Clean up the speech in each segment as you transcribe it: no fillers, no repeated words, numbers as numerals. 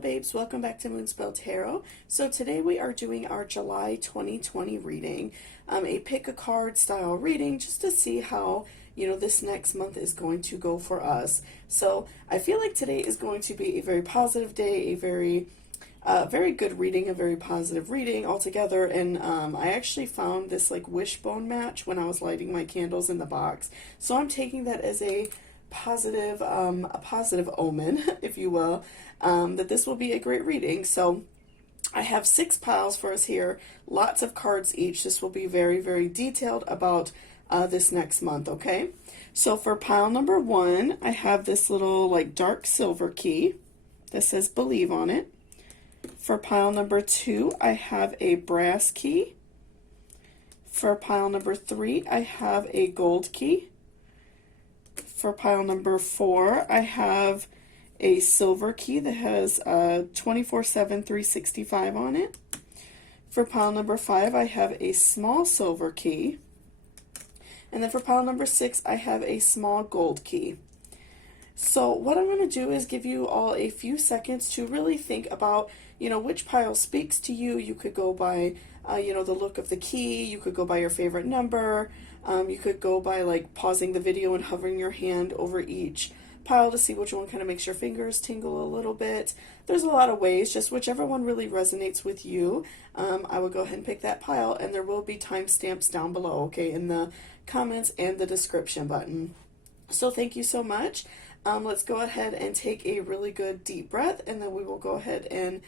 babes, welcome back to Moonspell Tarot. So today we are doing our July 2020 reading, a pick a card style reading, just to see how, this next month is going to go for us. So I feel like today is going to be a very positive day, a very good reading, a very positive reading altogether. And I actually found this like wishbone match when I was lighting my candles in the box. So I'm taking that as a positive omen, if you will, that this will be a great reading. So I have 6 piles for us here, lots of cards each. This will be very, very detailed about this next month, okay? So for pile number 1, I have this little like dark silver key that says believe on it. For pile number 2, I have a brass key. For pile number 3, I have a gold key. For pile number 4, I have a silver key that has 24/7 365 on it. For pile number 5, I have a small silver key. And then for pile number 6, I have a small gold key. So what I'm going to do is give you all a few seconds to really think about, which pile speaks to you. You could go by, the look of the key. You could go by your favorite number. You could go by like pausing the video and hovering your hand over each pile to see which one kind of makes your fingers tingle a little bit. There's a lot of ways, just whichever one really resonates with you. I will go ahead and pick that pile, and there will be timestamps down below, okay, in the comments and the description button. So thank you so much. Let's go ahead and take a really good deep breath, and then we will go ahead and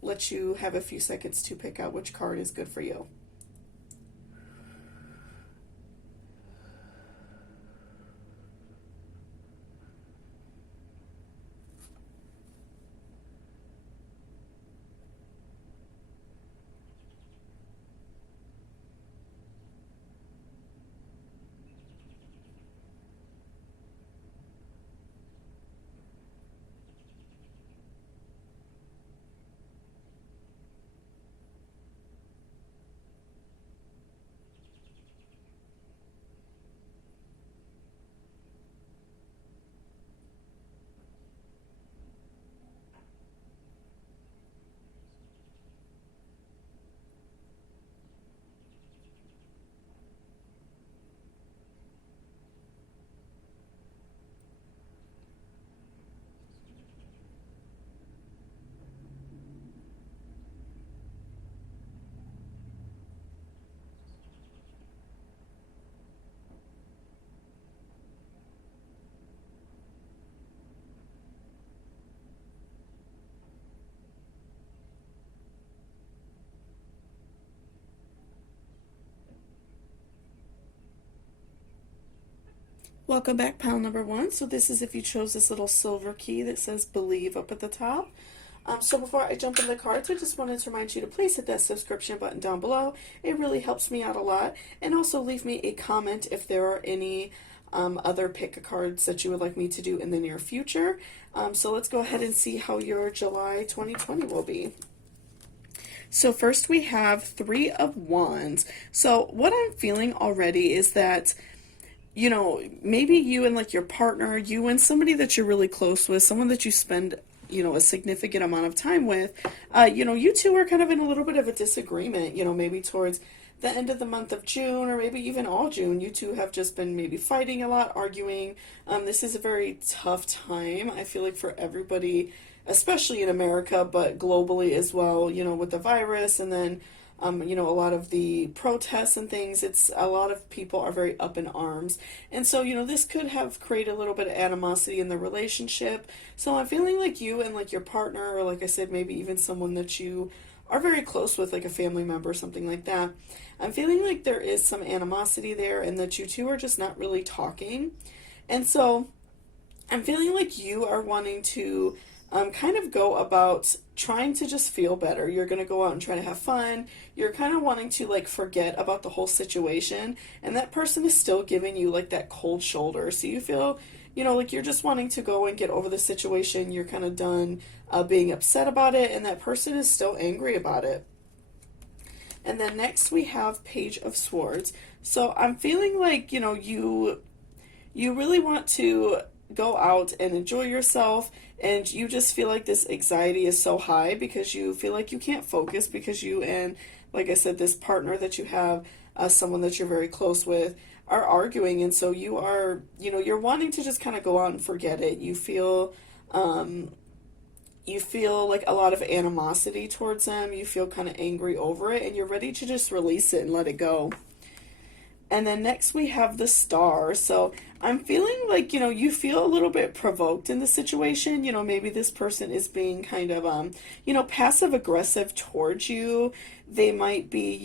let you have a few seconds to pick out which card is good for you. Welcome back, pile number 1. So this is if you chose this little silver key that says believe up at the top. So before I jump into the cards, I just wanted to remind you to please hit that subscription button down below. It really helps me out a lot. And also leave me a comment if there are any other pick cards that you would like me to do in the near future. So let's go ahead and see how your July 2020 will be. So first we have 3 of Wands. So what I'm feeling already is that maybe you and like your partner, you and somebody that you're really close with, someone that you spend, a significant amount of time with, you two are kind of in a little bit of a disagreement, maybe towards the end of the month of June or maybe even all June. You two have just been maybe fighting a lot, arguing. This is a very tough time, I feel like, for everybody, especially in America, but globally as well, with the virus and then a lot of the protests and things. It's a lot of people are very up in arms. And so, this could have created a little bit of animosity in the relationship. So I'm feeling like you and like your partner, or like I said, maybe even someone that you are very close with, like a family member or something like that. I'm feeling like there is some animosity there and that you two are just not really talking. And so I'm feeling like you are wanting to kind of go about trying to just feel better. You're going to go out and try to have fun. You're kind of wanting to like forget about the whole situation, and that person is still giving you like that cold shoulder. So you feel, like you're just wanting to go and get over the situation. You're kind of done being upset about it, and that person is still angry about it. And then next we have Page of Swords. So I'm feeling like, you really want to go out and enjoy yourself, and you just feel like this anxiety is so high because you feel like you can't focus because you and, like I said, this partner that you have, someone that you're very close with, are arguing, and so you are, you're wanting to just kind of go out and forget it. You feel like a lot of animosity towards them. You feel kind of angry over it, and you're ready to just release it and let it go. And then next we have the Star. So I'm feeling like, you feel a little bit provoked in the situation. Maybe this person is being kind of, passive aggressive towards you. They might be,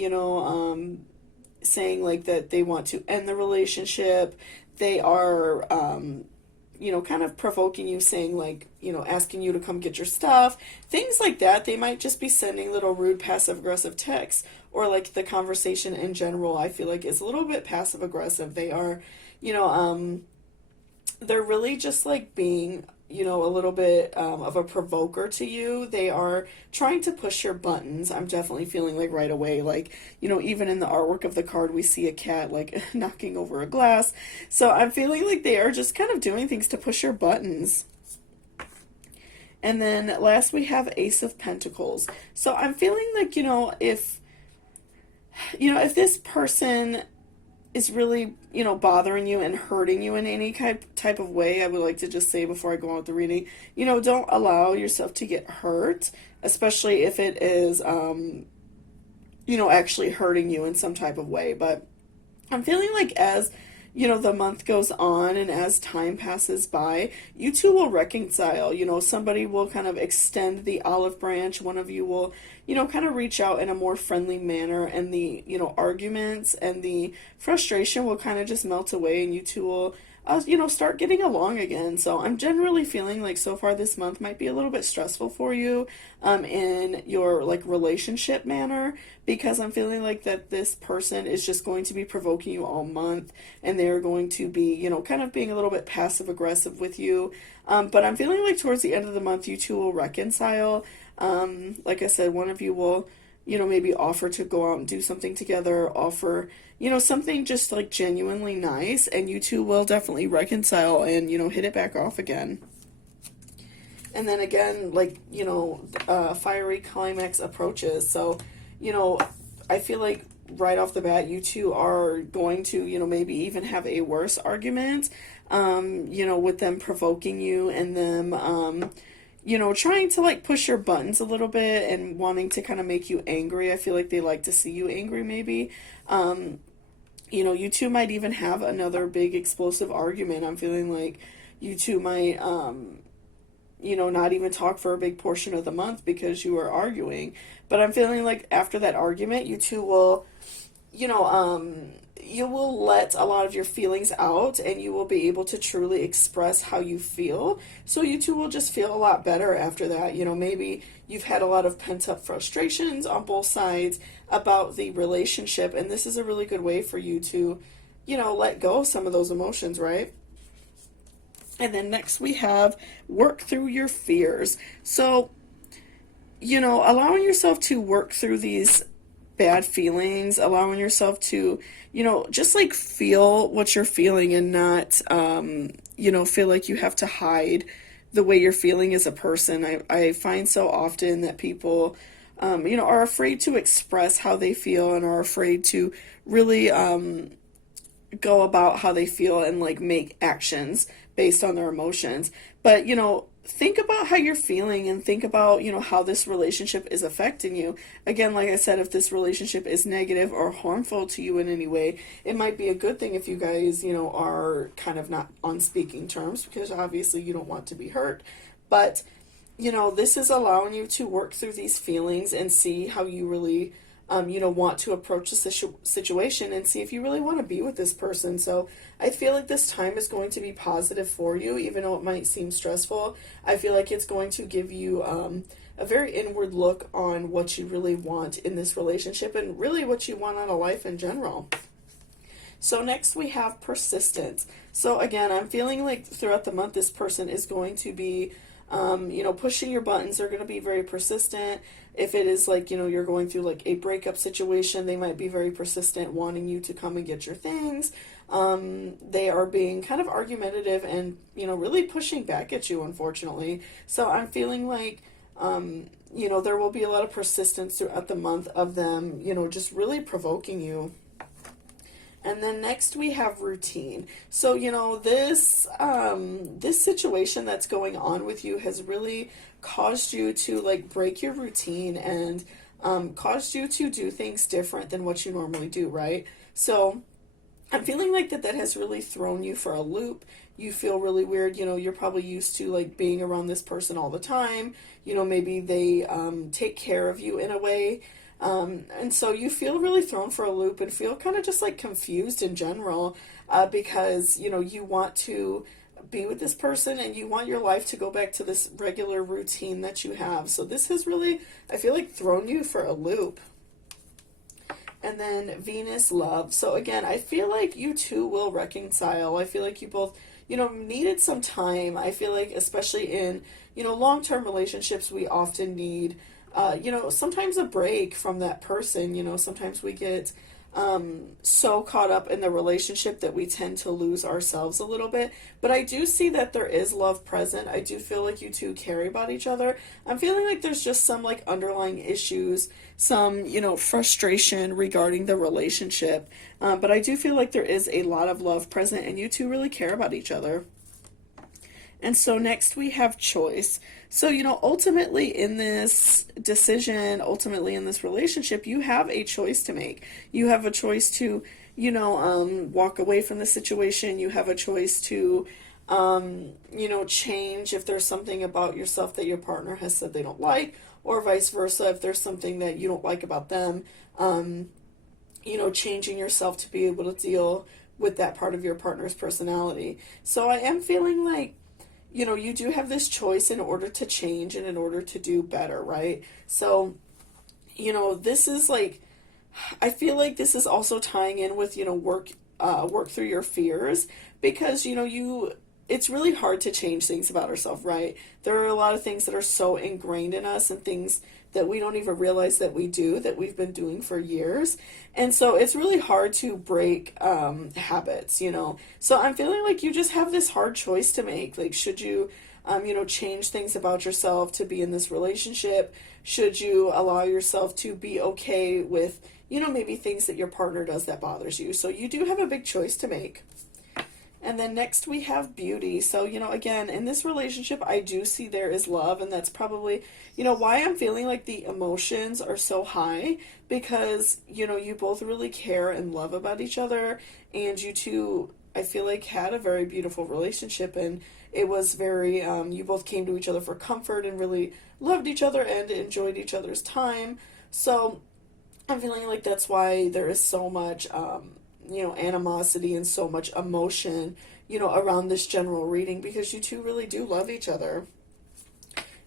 saying like that they want to end the relationship. They are, kind of provoking you, saying like, asking you to come get your stuff, things like that. They might just be sending little rude passive aggressive texts, or like the conversation in general, I feel like is a little bit passive aggressive. They are, they're really just like being, a little bit of a provoker to you. They are trying to push your buttons. I'm definitely feeling like right away, like, even in the artwork of the card, we see a cat like knocking over a glass. So I'm feeling like they are just kind of doing things to push your buttons. And then last we have Ace of Pentacles. So I'm feeling like, if this person is really, bothering you and hurting you in any type of way, I would like to just say before I go on with the reading, don't allow yourself to get hurt, especially if it is, actually hurting you in some type of way. But I'm feeling like as, the month goes on and as time passes by, you two will reconcile. Somebody will kind of extend the olive branch. One of you will, kind of reach out in a more friendly manner, and the, arguments and the frustration will kind of just melt away, and you two will, start getting along again. So I'm generally feeling like so far this month might be a little bit stressful for you, in your like relationship manner, because I'm feeling like that this person is just going to be provoking you all month, and they're going to be, kind of being a little bit passive aggressive with you. But I'm feeling like towards the end of the month, you two will reconcile. Like I said, one of you will, maybe offer to go out and do something together, offer, something just like genuinely nice, and you two will definitely reconcile and, hit it back off again. And then again, like, fiery climax approaches. So, I feel like right off the bat, you two are going to, maybe even have a worse argument, with them provoking you and them, trying to like push your buttons a little bit and wanting to kind of make you angry. I feel like they like to see you angry, maybe. You two might even have another big explosive argument. I'm feeling like you two might, not even talk for a big portion of the month because you are arguing. But I'm feeling like after that argument, you two will, you will let a lot of your feelings out, and you will be able to truly express how you feel. So you two will just feel a lot better after that. Maybe you've had a lot of pent-up frustrations on both sides about the relationship, and this is a really good way for you to, let go of some of those emotions, right? And then next we have work through your fears. So, allowing yourself to work through these bad feelings, allowing yourself to, just like feel what you're feeling and not, feel like you have to hide the way you're feeling as a person. I find so often that people, are afraid to express how they feel and are afraid to really, go about how they feel and like make actions based on their emotions. But, think about how you're feeling and think about, how this relationship is affecting you. Again, like I said, if this relationship is negative or harmful to you in any way, it might be a good thing if you guys, are kind of not on speaking terms, because obviously you don't want to be hurt. But, this is allowing you to work through these feelings and see how you really, want to approach the situation and see if you really want to be with this person. So I feel like this time is going to be positive for you, even though it might seem stressful. I feel like it's going to give you a very inward look on what you really want in this relationship and really what you want out of life in general. So next we have persistence. So again, I'm feeling like throughout the month, this person is going to be pushing your buttons. They're going to be very persistent. If it is like, you're going through like a breakup situation, they might be very persistent wanting you to come and get your things. They are being kind of argumentative and, really pushing back at you, unfortunately. So I'm feeling like, there will be a lot of persistence throughout the month of them, just really provoking you. And then next we have routine. So, this situation that's going on with you has really caused you to like break your routine and caused you to do things different than what you normally do, right? So I'm feeling like that has really thrown you for a loop. You feel really weird. You're probably used to like being around this person all the time. Maybe they take care of you in a way. And so you feel really thrown for a loop and feel kind of just like confused in general, because, you want to be with this person and you want your life to go back to this regular routine that you have. So this has really, I feel like, thrown you for a loop. And then Venus love. So again, I feel like you two will reconcile. I feel like you both, needed some time. I feel like especially in, long-term relationships, we often need sometimes a break from that person. Sometimes we get so caught up in the relationship that we tend to lose ourselves a little bit. But I do see that there is love present. I do feel like you two care about each other. I'm feeling like there's just some like underlying issues, some, frustration regarding the relationship. But I do feel like there is a lot of love present and you two really care about each other. And so next we have choice. So, ultimately in this decision, ultimately in this relationship, you have a choice to make. You have a choice to, walk away from the situation. You have a choice to, change if there's something about yourself that your partner has said they don't like, or vice versa, if there's something that you don't like about them, changing yourself to be able to deal with that part of your partner's personality. So I am feeling like, you do have this choice in order to change and in order to do better, right? So, this is like, I feel like this is also tying in with, work through your fears, because, it's really hard to change things about ourselves, right? There are a lot of things that are so ingrained in us and things that we don't even realize that we do, that we've been doing for years. And so it's really hard to break habits. So I'm feeling like you just have this hard choice to make. Like, should you, change things about yourself to be in this relationship? Should you allow yourself to be okay with, maybe things that your partner does that bothers you? So you do have a big choice to make. And then next we have beauty. So, again, in this relationship, I do see there is love, and that's probably, why I'm feeling like the emotions are so high, because, you both really care and love about each other, and you two, I feel like, had a very beautiful relationship, and it was very, you both came to each other for comfort and really loved each other and enjoyed each other's time. So I'm feeling like that's why there is so much, animosity and so much emotion, around this general reading, because you two really do love each other.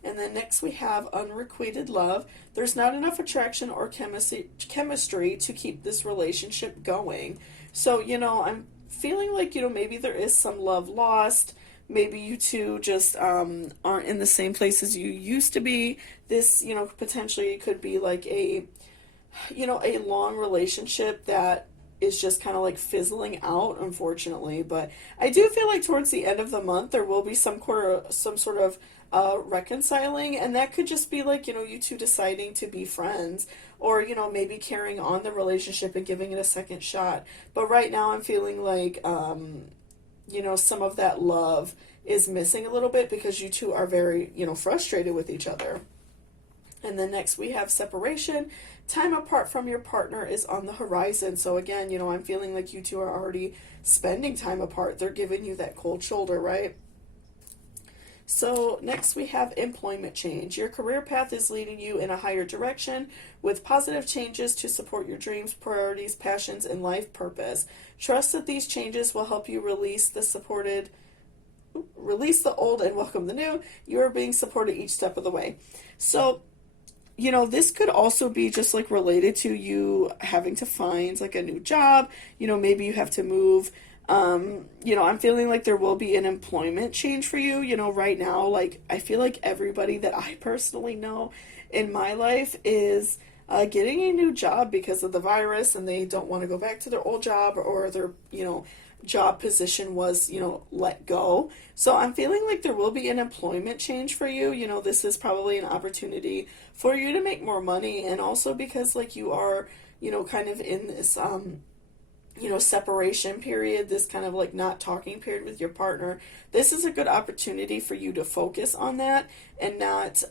And then next we have unrequited love. There's not enough attraction or chemistry to keep this relationship going. So, I'm feeling like, maybe there is some love lost. Maybe you two just aren't in the same place as you used to be. This, potentially could be like a long relationship that is just kind of like fizzling out, unfortunately. But I do feel like towards the end of the month there will be some sort of reconciling, and that could just be like, you two deciding to be friends, or maybe carrying on the relationship and giving it a second shot. But right now I'm feeling like some of that love is missing a little bit, because you two are very frustrated with each other. And then next we have separation. Time apart from your partner is on the horizon. So again, I'm feeling like you two are already spending time apart. They're giving you that cold shoulder, right? So next we have employment change. Your career path is leading you in a higher direction with positive changes to support your dreams, priorities, passions, and life purpose. Trust that these changes will help you release the old and welcome the new. You are being supported each step of the way. So this could also be just like related to you having to find like a new job. Maybe you have to move. I'm feeling like there will be an employment change for you. Right now, like, I feel like everybody that I personally know in my life is getting a new job because of the virus, and they don't want to go back to their old job, or they're, job position was, let go. So I'm feeling like there will be an employment change for you. This is probably an opportunity for you to make more money, and also because like you are, kind of in this separation period, this kind of like not talking period with your partner. This is a good opportunity for you to focus on that and not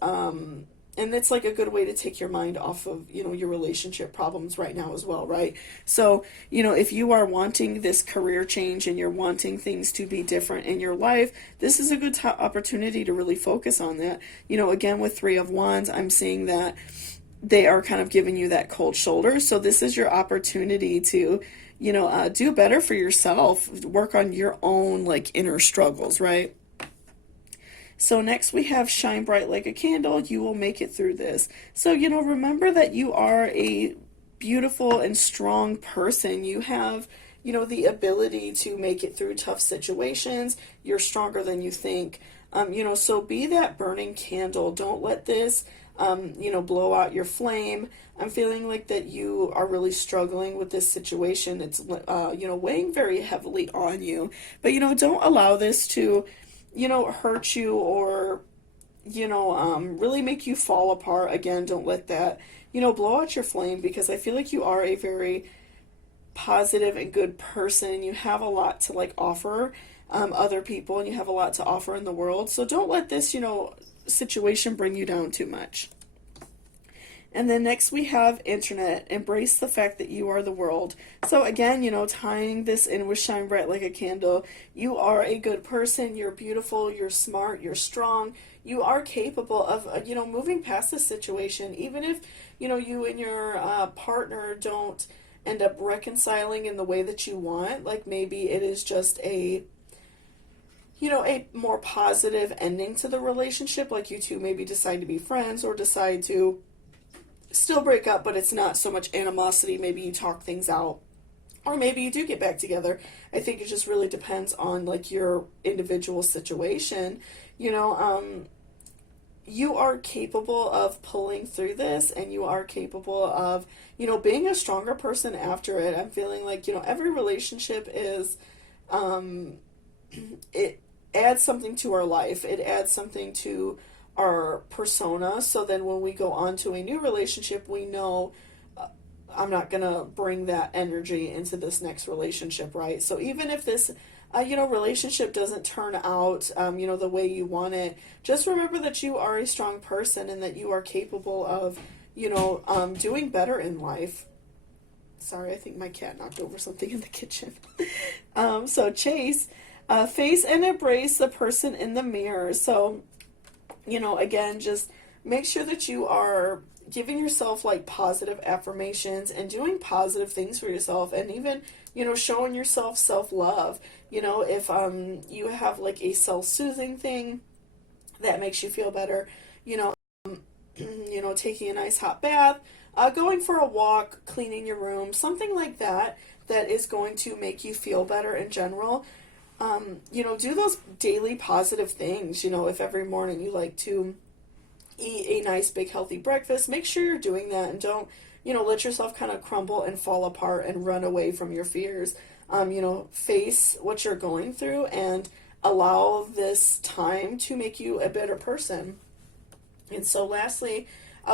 and it's like a good way to take your mind off of, your relationship problems right now as well, right? So, if you are wanting this career change and you're wanting things to be different in your life, this is a good opportunity to really focus on that. Again, with Three of Wands, I'm seeing that they are kind of giving you that cold shoulder. So this is your opportunity to, do better for yourself, work on your own like inner struggles, right? So next we have shine bright like a candle. You will make it through this. So, remember that you are a beautiful and strong person. You have, the ability to make it through tough situations. You're stronger than you think. So be that burning candle. Don't let this, blow out your flame. I'm feeling like that you are really struggling with this situation. It's, weighing very heavily on you. But, don't allow this to hurt you or, really make you fall apart. Again, don't let that, blow out your flame, because I feel like you are a very positive and good person. You have a lot to like offer other people, and you have a lot to offer in the world. So don't let this, situation bring you down too much. And then next we have internet. Embrace the fact that you are the world. So again, tying this in with shine bright like a candle, you are a good person. You're beautiful. You're smart. You're strong. You are capable of, moving past this situation. Even if, you and your partner don't end up reconciling in the way that you want. Like maybe it is just a more positive ending to the relationship. Like you two maybe decide to be friends or decide to still break up, but it's not so much animosity. Maybe you talk things out, or maybe you do get back together. I think it just really depends on like your individual situation. You are capable of pulling through this, and you are capable of, being a stronger person after it. I'm feeling like, every relationship is, it adds something to our life. It adds something to our persona. So then when we go on to a new relationship, we know I'm not going to bring that energy into this next relationship, right? So even if this, relationship doesn't turn out, the way you want it, just remember that you are a strong person and that you are capable of, doing better in life. Sorry, I think my cat knocked over something in the kitchen. So chase, face and embrace the person in the mirror. So, again, just make sure that you are giving yourself like positive affirmations and doing positive things for yourself, and even, showing yourself self-love. If you have like a self-soothing thing that makes you feel better, taking a nice hot bath, going for a walk, cleaning your room, something like that, that is going to make you feel better in general. Do those daily positive things. If every morning you like to eat a nice big healthy breakfast, make sure you're doing that, and don't, let yourself kind of crumble and fall apart and run away from your fears. Face what you're going through and allow this time to make you a better person. And so lastly,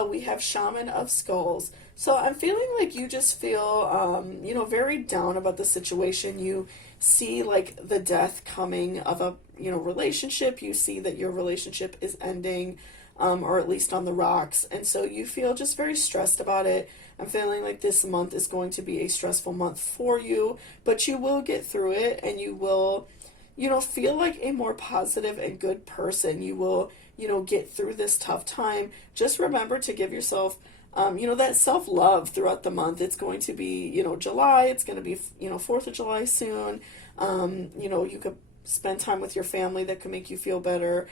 we have Shaman of Skulls. So I'm feeling like you just feel, very down about the situation. You see like the death coming of a, relationship. You see that your relationship is ending, or at least on the rocks. And so you feel just very stressed about it. I'm feeling like this month is going to be a stressful month for you, but you will get through it, and you will, feel like a more positive and good person. You will, get through this tough time. Just remember to give yourself, that self-love throughout the month. It's going to be, July. It's going to be, 4th of July soon. You could spend time with your family. That could make you feel better.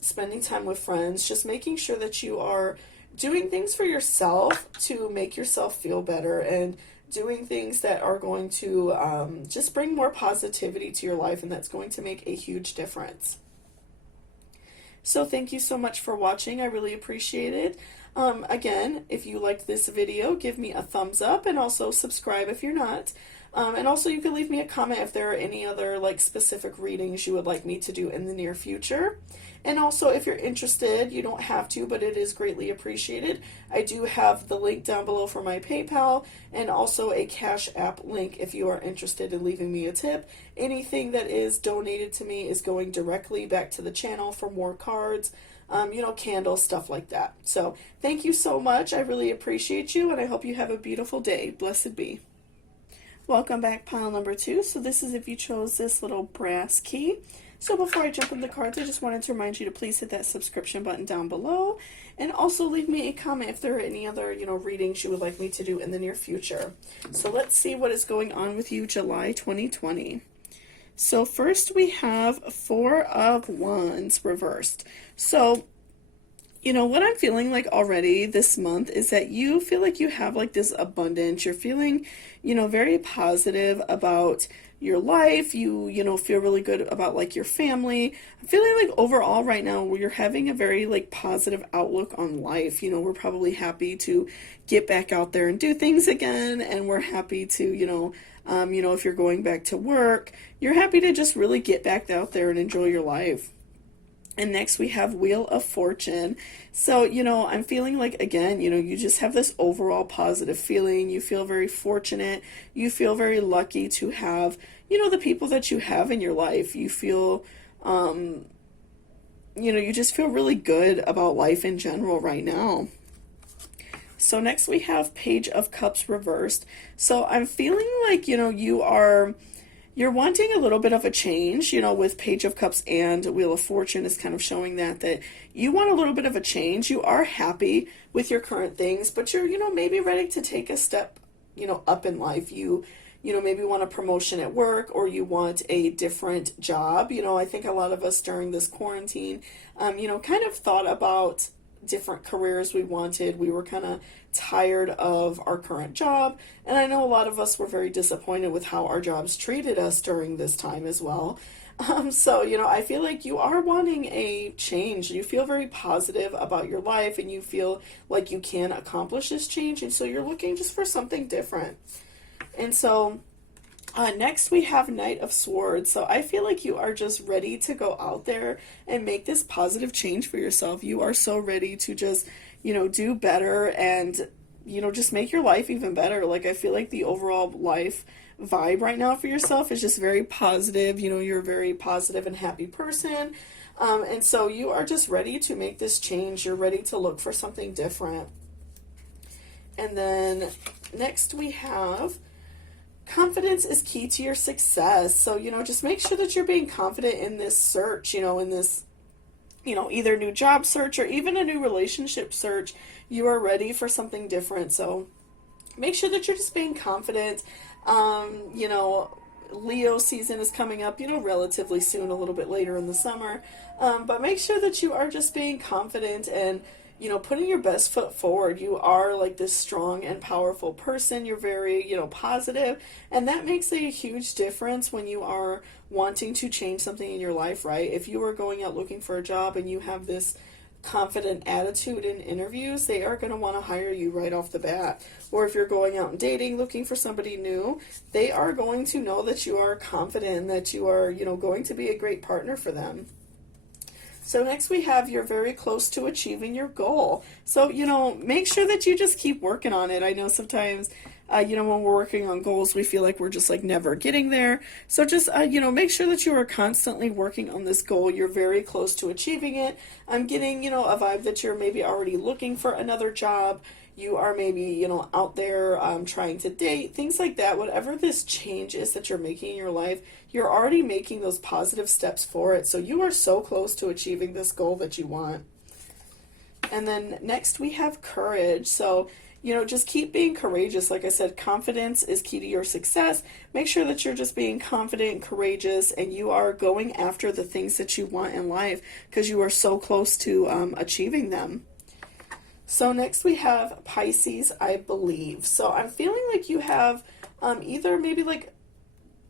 Spending time with friends. Just making sure that you are doing things for yourself to make yourself feel better, and doing things that are going to just bring more positivity to your life, and that's going to make a huge difference. So thank you so much for watching. I really appreciate it. Again, if you liked this video, give me a thumbs up and also subscribe if you're not. And also you can leave me a comment if there are any other like specific readings you would like me to do in the near future. And also if you're interested, you don't have to, but it is greatly appreciated. I do have the link down below for my PayPal and also a Cashapp link if you are interested in leaving me a tip. Anything that is donated to me is going directly back to the channel for more cards, candles, stuff like that. So thank you so much. I really appreciate you and I hope you have a beautiful day. Blessed be. Welcome back, pile number 2. So this is if you chose this little brass key. So before I jump into the cards, I just wanted to remind you to please hit that subscription button down below. And also leave me a comment if there are any other, readings you would like me to do in the near future. So let's see what is going on with you July 2020. So first we have 4 of Wands reversed. So what I'm feeling like already this month is that you feel like you have like this abundance. You're feeling, very positive about your life. You feel really good about like your family. I'm feeling like overall right now you're having a very like positive outlook on life. We're probably happy to get back out there and do things again. And we're happy to, if you're going back to work, you're happy to just really get back out there and enjoy your life. And next we have Wheel of Fortune. So, I'm feeling like, again, you just have this overall positive feeling. You feel very fortunate. You feel very lucky to have, the people that you have in your life. You feel, you just feel really good about life in general right now. So next we have Page of Cups reversed. So I'm feeling like, you're wanting a little bit of a change, with Page of Cups and Wheel of Fortune is kind of showing that you want a little bit of a change. You are happy with your current things, but you're, maybe ready to take a step, up in life. You maybe want a promotion at work or you want a different job. I think a lot of us during this quarantine, kind of thought about different careers we wanted. We were kind of tired of our current job, and I know a lot of us were very disappointed with how our jobs treated us during this time as well. So I feel like you are wanting a change. You feel very positive about your life and you feel like you can accomplish this change, and so you're looking just for something different. And so next we have Knight of Swords. So I feel like you are just ready to go out there and make this positive change for yourself. You are so ready to just, do better and, just make your life even better. Like I feel like the overall life vibe right now for yourself is just very positive. You're a very positive and happy person. And so you are just ready to make this change. You're ready to look for something different. And then next we have confidence is key to your success. So, just make sure that you're being confident in this search, in this, either new job search or even a new relationship search. You are ready for something different. So make sure that you're just being confident. Leo season is coming up, relatively soon, a little bit later in the summer. But make sure that you are just being confident and, putting your best foot forward. You are like this strong and powerful person. You're very, positive. And that makes a huge difference when you are wanting to change something in your life, right? If you are going out looking for a job and you have this confident attitude in interviews, they are going to want to hire you right off the bat. Or if you're going out and dating, looking for somebody new, they are going to know that you are confident and that you are, going to be a great partner for them. So next we have you're very close to achieving your goal. So, make sure that you just keep working on it. I know sometimes, when we're working on goals, we feel like we're just like never getting there. So just, make sure that you are constantly working on this goal. You're very close to achieving it. I'm getting, a vibe that you're maybe already looking for another job. You are maybe, out there trying to date, things like that. Whatever this change is that you're making in your life, you're already making those positive steps for it. So you are so close to achieving this goal that you want. And then next we have courage. So, just keep being courageous. Like I said, confidence is key to your success. Make sure that you're just being confident and courageous and you are going after the things that you want in life because you are so close to achieving them. So next we have Pisces, I believe. So I'm feeling like you have either maybe like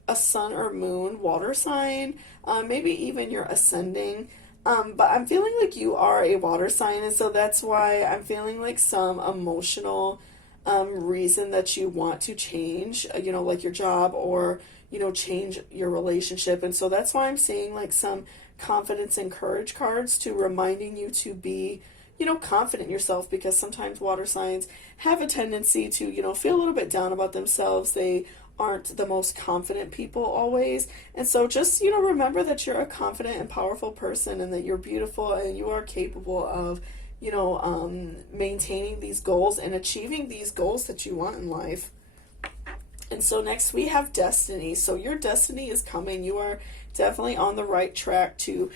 a sun or moon water sign, maybe even your ascending. But I'm feeling like you are a water sign, and so that's why I'm feeling like some emotional reason that you want to change, like your job or, change your relationship. And so that's why I'm seeing like some confidence and courage cards to reminding you to be, confident in yourself, because sometimes water signs have a tendency to, feel a little bit down about themselves. They aren't the most confident people always. And so just, remember that you're a confident and powerful person, and that you're beautiful and you are capable of, maintaining these goals and achieving these goals that you want in life. And so next we have destiny. So your destiny is coming. You are definitely on the right track to,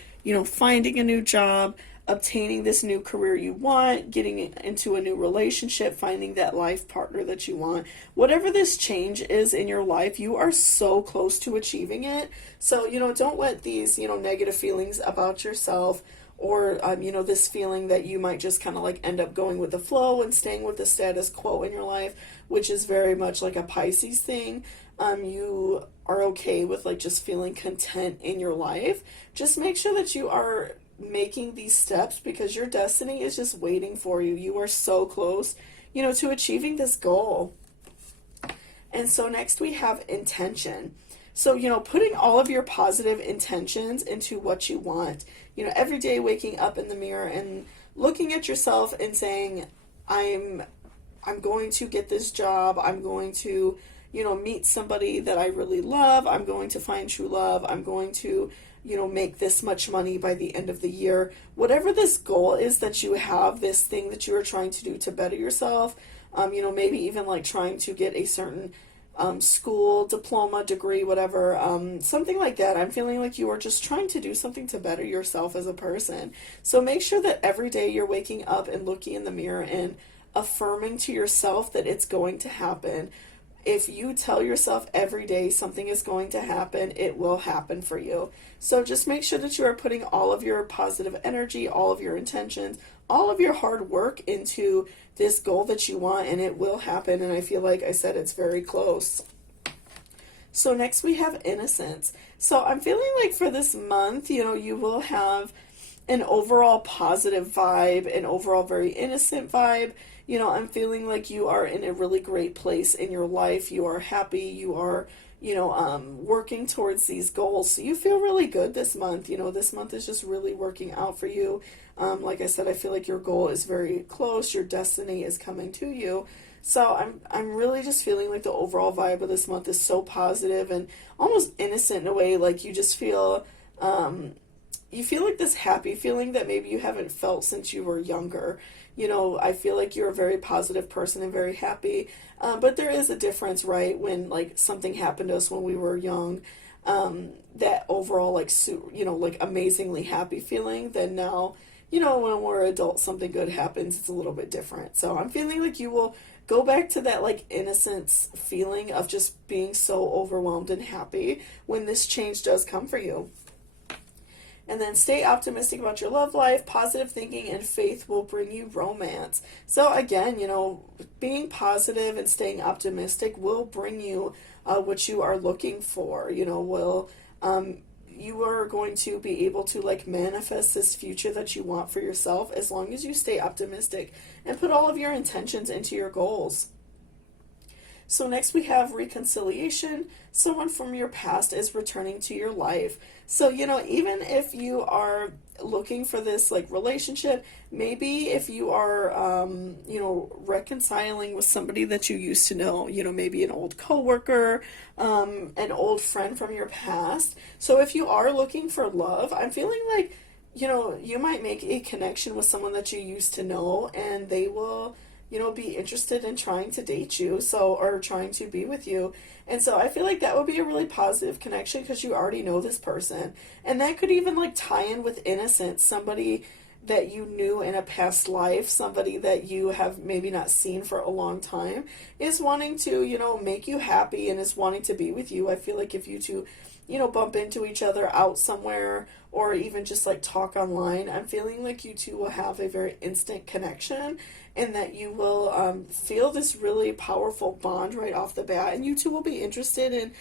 finding a new job, obtaining this new career you want, getting into a new relationship, finding that life partner that you want. Whatever this change is in your life, you are so close to achieving it. So, don't let these, negative feelings about yourself, or, this feeling that you might just kind of like end up going with the flow and staying with the status quo in your life, which is very much like a Pisces thing. You are okay with like just feeling content in your life. Just make sure that you are making these steps, because your destiny is just waiting for you. You are so close, to achieving this goal. And so next we have intention. So, putting all of your positive intentions into what you want. Every day waking up in the mirror and looking at yourself and saying, I'm going to get this job. I'm going to, meet somebody that I really love. I'm going to find true love. I'm going to, make this much money by the end of the year. Whatever this goal is that you have, this thing that you are trying to do to better yourself, maybe even like trying to get a certain school, diploma, degree, whatever, something like that. I'm feeling like you are just trying to do something to better yourself as a person. So make sure that every day you're waking up and looking in the mirror and affirming to yourself that it's going to happen. If you tell yourself every day something is going to happen, it will happen for you. So just make sure that you are putting all of your positive energy, all of your intentions, all of your hard work into this goal that you want, and it will happen. And I feel like I said it's very close. So next we have innocence. So I'm feeling like for this month, you will have an overall positive vibe, an overall very innocent vibe. I'm feeling like you are in a really great place in your life. You are happy. You are, working towards these goals. So you feel really good this month. This month is just really working out for you. Like I said, I feel like your goal is very close. Your destiny is coming to you. So I'm really just feeling like the overall vibe of this month is so positive and almost innocent in a way. Like you just feel, you feel like this happy feeling that maybe you haven't felt since you were younger. I feel like you're a very positive person and very happy. But there is a difference, right? When like something happened to us when we were young, that overall like amazingly happy feeling, then now, when we're adults, something good happens, it's a little bit different. So I'm feeling like you will go back to that like innocence feeling of just being so overwhelmed and happy when this change does come for you. And then stay optimistic about your love life. Positive thinking and faith will bring you romance. So again, being positive and staying optimistic will bring you what you are looking for. You are going to be able to like manifest this future that you want for yourself as long as you stay optimistic and put all of your intentions into your goals. So next we have reconciliation. Someone from your past is returning to your life. So, even if you are looking for this like relationship, maybe if you are, reconciling with somebody that you used to know, maybe an old coworker, an old friend from your past. So if you are looking for love, I'm feeling like, you might make a connection with someone that you used to know, and they will be interested in trying to date you, or trying to be with you. And so I feel like that would be a really positive connection because you already know this person. And that could even like tie in with innocence, somebody that you knew in a past life, somebody that you have maybe not seen for a long time, is wanting to, make you happy and is wanting to be with you. I feel like if you two, bump into each other out somewhere or even just like talk online, I'm feeling like you two will have a very instant connection, and that you will feel this really powerful bond right off the bat, and you two will be interested in,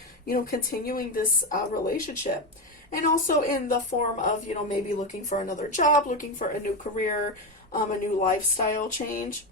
continuing this relationship. and also in the form of, maybe looking for another job, looking for a new career, a new lifestyle change.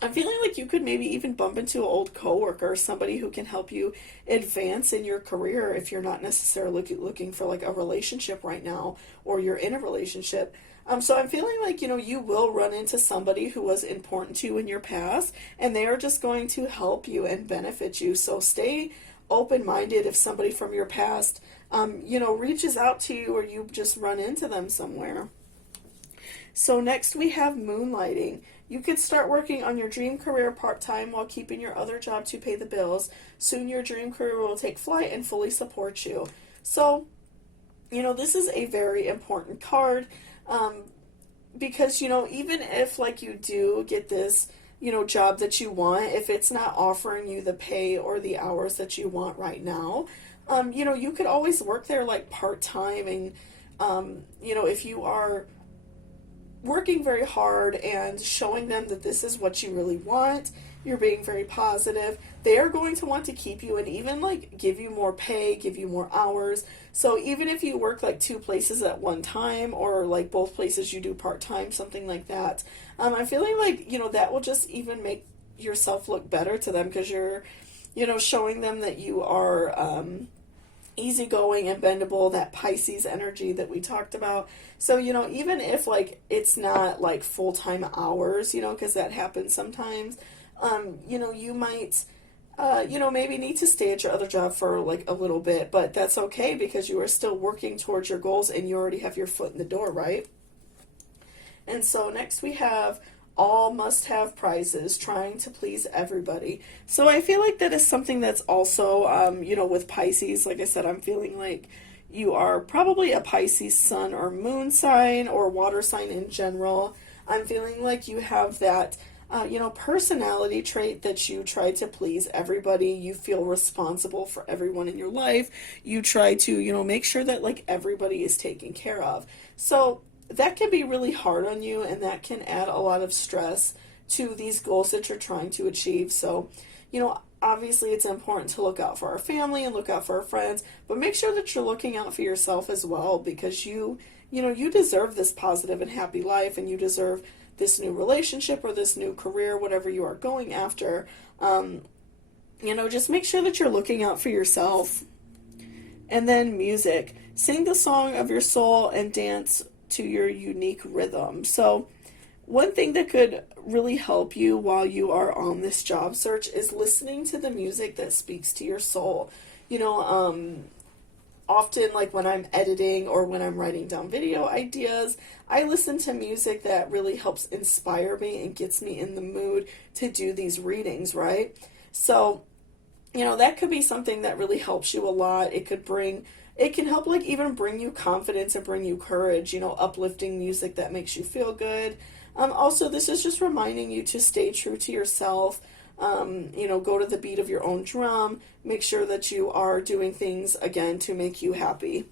I'm feeling like you could maybe even bump into an old coworker, somebody who can help you advance in your career if you're not necessarily looking for like a relationship right now, or you're in a relationship. So I'm feeling like, you will run into somebody who was important to you in your past, and they are just going to help you and benefit you. So stay open-minded if somebody from your past, reaches out to you, or you just run into them somewhere. So next we have moonlighting. You could start working on your dream career part-time while keeping your other job to pay the bills. Soon your dream career will take flight and fully support you. So, this is a very important card, because, even if like you do get this, job that you want, if it's not offering you the pay or the hours that you want right now, you could always work there like part-time, and, if you are working very hard and showing them that this is what you really want, you're being very positive, they are going to want to keep you and even like give you more pay, give you more hours. So even if you work like two places at one time, or like both places you do part-time, something like that, I'm feeling like, that will just even make yourself look better to them, because you're, showing them that you are, easygoing and bendable, that Pisces energy that we talked about. So, even if like it's not like full-time hours, because that happens sometimes, you might, maybe need to stay at your other job for like a little bit, but that's okay, because you are still working towards your goals and you already have your foot in the door, right? And so next we have all must-have prizes, trying to please everybody. So I feel like that is something that's also, with Pisces, like I said, I'm feeling like you are probably a Pisces sun or moon sign, or water sign in general. I'm feeling like you have that, personality trait that you try to please everybody. You feel responsible for everyone in your life. You try to, make sure that like everybody is taken care of. So that can be really hard on you, and that can add a lot of stress to these goals that you're trying to achieve. So, obviously it's important to look out for our family and look out for our friends, but make sure that you're looking out for yourself as well, because you deserve this positive and happy life, and you deserve this new relationship or this new career, whatever you are going after. Just make sure that you're looking out for yourself. And then music. Sing the song of your soul and dance to your unique rhythm. So one thing that could really help you while you are on this job search is listening to the music that speaks to your soul. Often like when I'm editing or when I'm writing down video ideas, I listen to music that really helps inspire me and gets me in the mood to do these readings, right? So, that could be something that really helps you a lot. It can help like even bring you confidence and bring you courage, uplifting music that makes you feel good. Also, this is just reminding you to stay true to yourself. Go to the beat of your own drum. Make sure that you are doing things, again, to make you happy.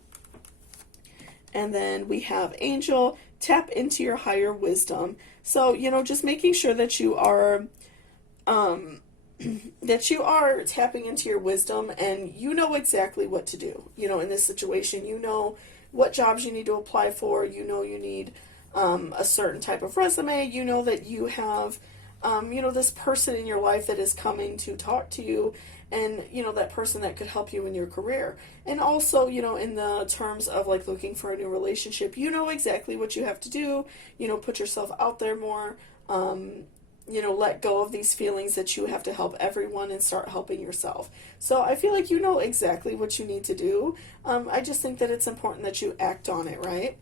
And then we have Angel, tap into your higher wisdom. So, just making sure that you are, tapping into your wisdom, and you know exactly what to do. In this situation, you know what jobs you need to apply for. You know you need a certain type of resume. You know that you have, this person in your life that is coming to talk to you, and, that person that could help you in your career. And also, in the terms of like looking for a new relationship, you know exactly what you have to do. Put yourself out there more. Let go of these feelings that you have to help everyone and start helping yourself. So I feel like you know exactly what you need to do. I just think that it's important that you act on it, right?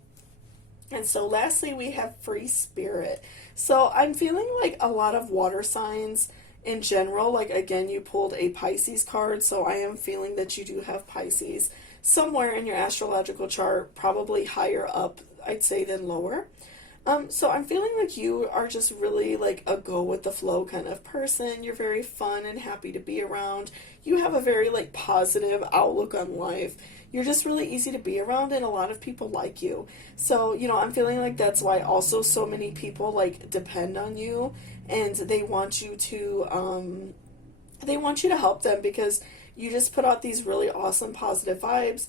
And so lastly, we have free spirit. So I'm feeling like a lot of water signs in general, like again, you pulled a Pisces card, so I am feeling that you do have Pisces somewhere in your astrological chart, probably higher up, I'd say, than lower. So I'm feeling like you are just really like a go with the flow kind of person. You're very fun and happy to be around. You have a very like positive outlook on life. You're just really easy to be around, and a lot of people like you. So, I'm feeling like that's why also so many people like depend on you, and they want you to help them, because you just put out these really awesome positive vibes.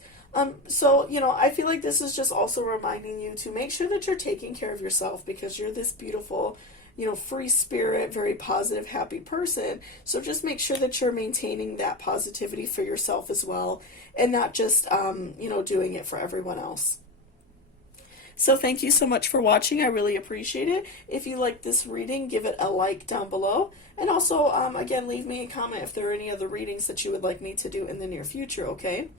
So, I feel like this is just also reminding you to make sure that you're taking care of yourself because you're this beautiful, free spirit, very positive, happy person. So just make sure that you're maintaining that positivity for yourself as well and not just, doing it for everyone else. So thank you so much for watching. I really appreciate it. If you like this reading, give it a like down below. And also, again, leave me a comment if there are any other readings that you would like me to do in the near future, okay?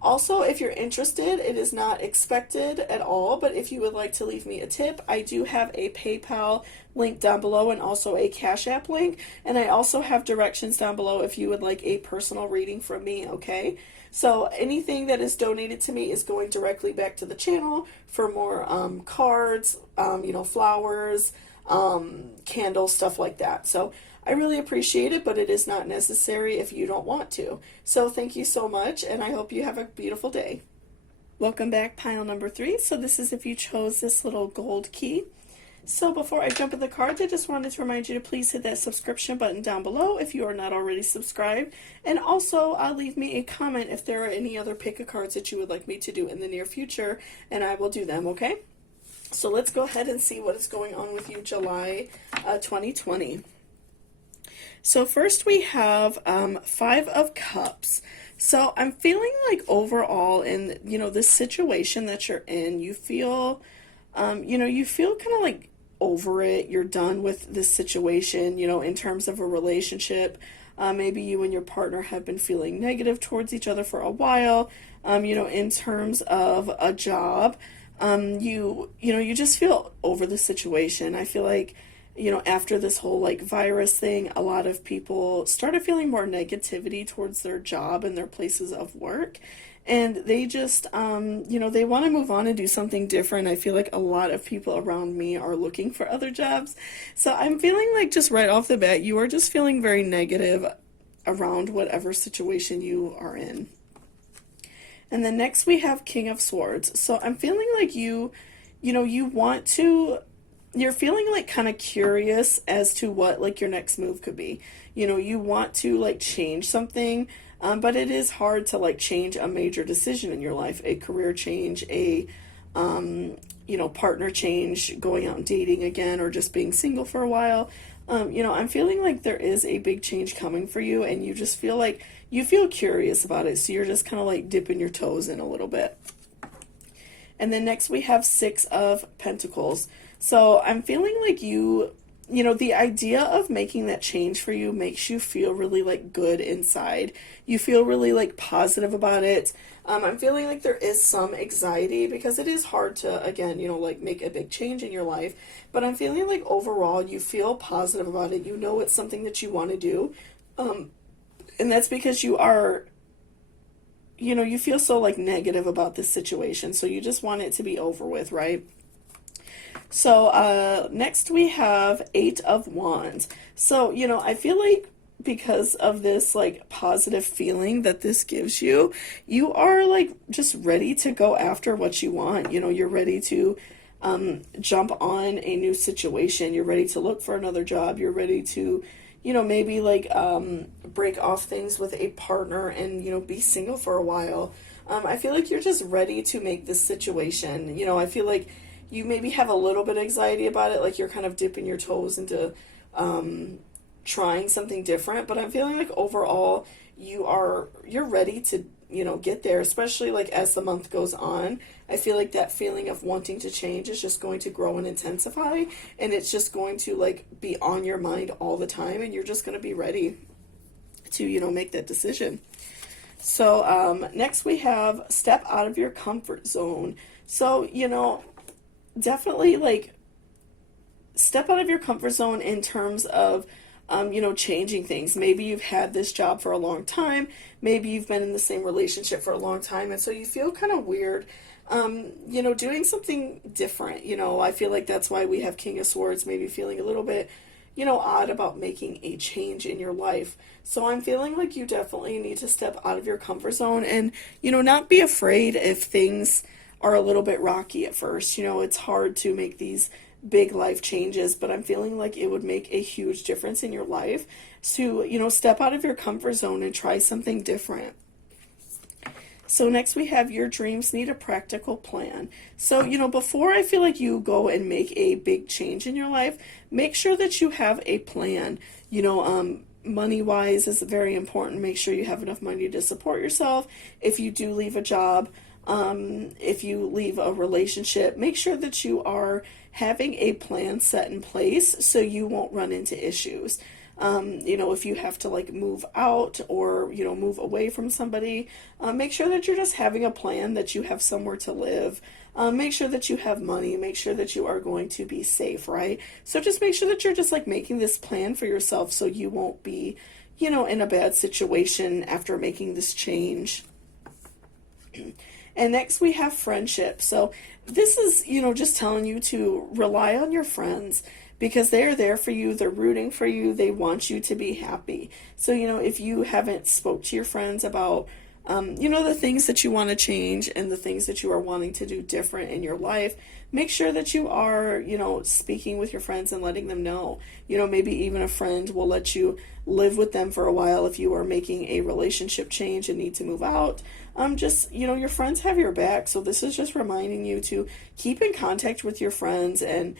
Also, if you're interested, it is not expected at all, but if you would like to leave me a tip, I do have a PayPal link down below and also a Cash App link, and I also have directions down below if you would like a personal reading from me, okay? So anything that is donated to me is going directly back to the channel for more cards, flowers, candles, stuff like that. So I really appreciate it, but it is not necessary if you don't want to. So thank you so much, and I hope you have a beautiful day. Welcome back, pile number 3. So this is if you chose this little gold key. So before I jump in the cards, I just wanted to remind you to please hit that subscription button down below if you are not already subscribed. And also leave me a comment if there are any other pick-a-cards that you would like me to do in the near future, and I will do them, okay? So let's go ahead and see what is going on with you July 2020. So first we have 5 of Cups. So I'm feeling like overall in, this situation that you're in, you feel, you feel kind of like over it. You're done with this situation, in terms of a relationship. Maybe you and your partner have been feeling negative towards each other for a while. In terms of a job, you just feel over the situation. I feel like, after this whole like virus thing, a lot of people started feeling more negativity towards their job and their places of work. And they just, they want to move on and do something different. I feel like a lot of people around me are looking for other jobs. So I'm feeling like just right off the bat, you are just feeling very negative around whatever situation you are in. And then next we have King of Swords. So I'm feeling like you want to, you're feeling like kind of curious as to what like your next move could be. You want to like change something, but it is hard to like change a major decision in your life, a career change, a, partner change, going out and dating again, or just being single for a while. I'm feeling like there is a big change coming for you, and you just feel like you feel curious about it. So you're just kind of like dipping your toes in a little bit. And then next we have 6 of Pentacles. So I'm feeling like the idea of making that change for you makes you feel really like good inside. You feel really like positive about it. I'm feeling like there is some anxiety because it is hard to, again, like make a big change in your life. But I'm feeling like overall you feel positive about it. It's something that you want to do. And that's because you are, you feel so like negative about this situation. So you just want it to be over with, right? So next we have 8 of Wands. So, I feel like because of this like positive feeling that this gives you, you are like just ready to go after what you want. You're ready to jump on a new situation. You're ready to look for another job. You're ready to, maybe like break off things with a partner and, be single for a while. I feel like you're just ready to make this situation. I feel like you maybe have a little bit of anxiety about it, like you're kind of dipping your toes into trying something different, but I'm feeling like overall you're ready to, get there, especially like as the month goes on. I feel like that feeling of wanting to change is just going to grow and intensify, and it's just going to like be on your mind all the time, and you're just going to be ready to, make that decision. So next we have step out of your comfort zone. So, definitely like step out of your comfort zone in terms of changing things. Maybe you've had this job for a long time, maybe you've been in the same relationship for a long time, and so you feel kind of weird doing something different. I feel like that's why we have King of Swords, maybe feeling a little bit odd about making a change in your life. So I'm feeling like you definitely need to step out of your comfort zone and not be afraid if things are a little bit rocky at first. It's hard to make these big life changes, but I'm feeling like it would make a huge difference in your life to, step out of your comfort zone and try something different. So next we have your dreams need a practical plan. So, before I feel like you go and make a big change in your life, make sure that you have a plan. Money wise is very important. Make sure you have enough money to support yourself. If you do leave a job, if you leave a relationship, make sure that you are having a plan set in place so you won't run into issues. If you have to like move out or, move away from somebody, make sure that you're just having a plan, that you have somewhere to live. Make sure that you have money, make sure that you are going to be safe, right? So just make sure that you're just like making this plan for yourself so you won't be, in a bad situation after making this change. And next we have friendship. So this is, just telling you to rely on your friends because they're there for you, they're rooting for you, they want you to be happy. So, if you haven't spoke to your friends about, the things that you want to change and the things that you are wanting to do different in your life, make sure that you are, speaking with your friends and letting them know. Maybe even a friend will let you live with them for a while if you are making a relationship change and need to move out. Your friends have your back. So this is just reminding you to keep in contact with your friends, and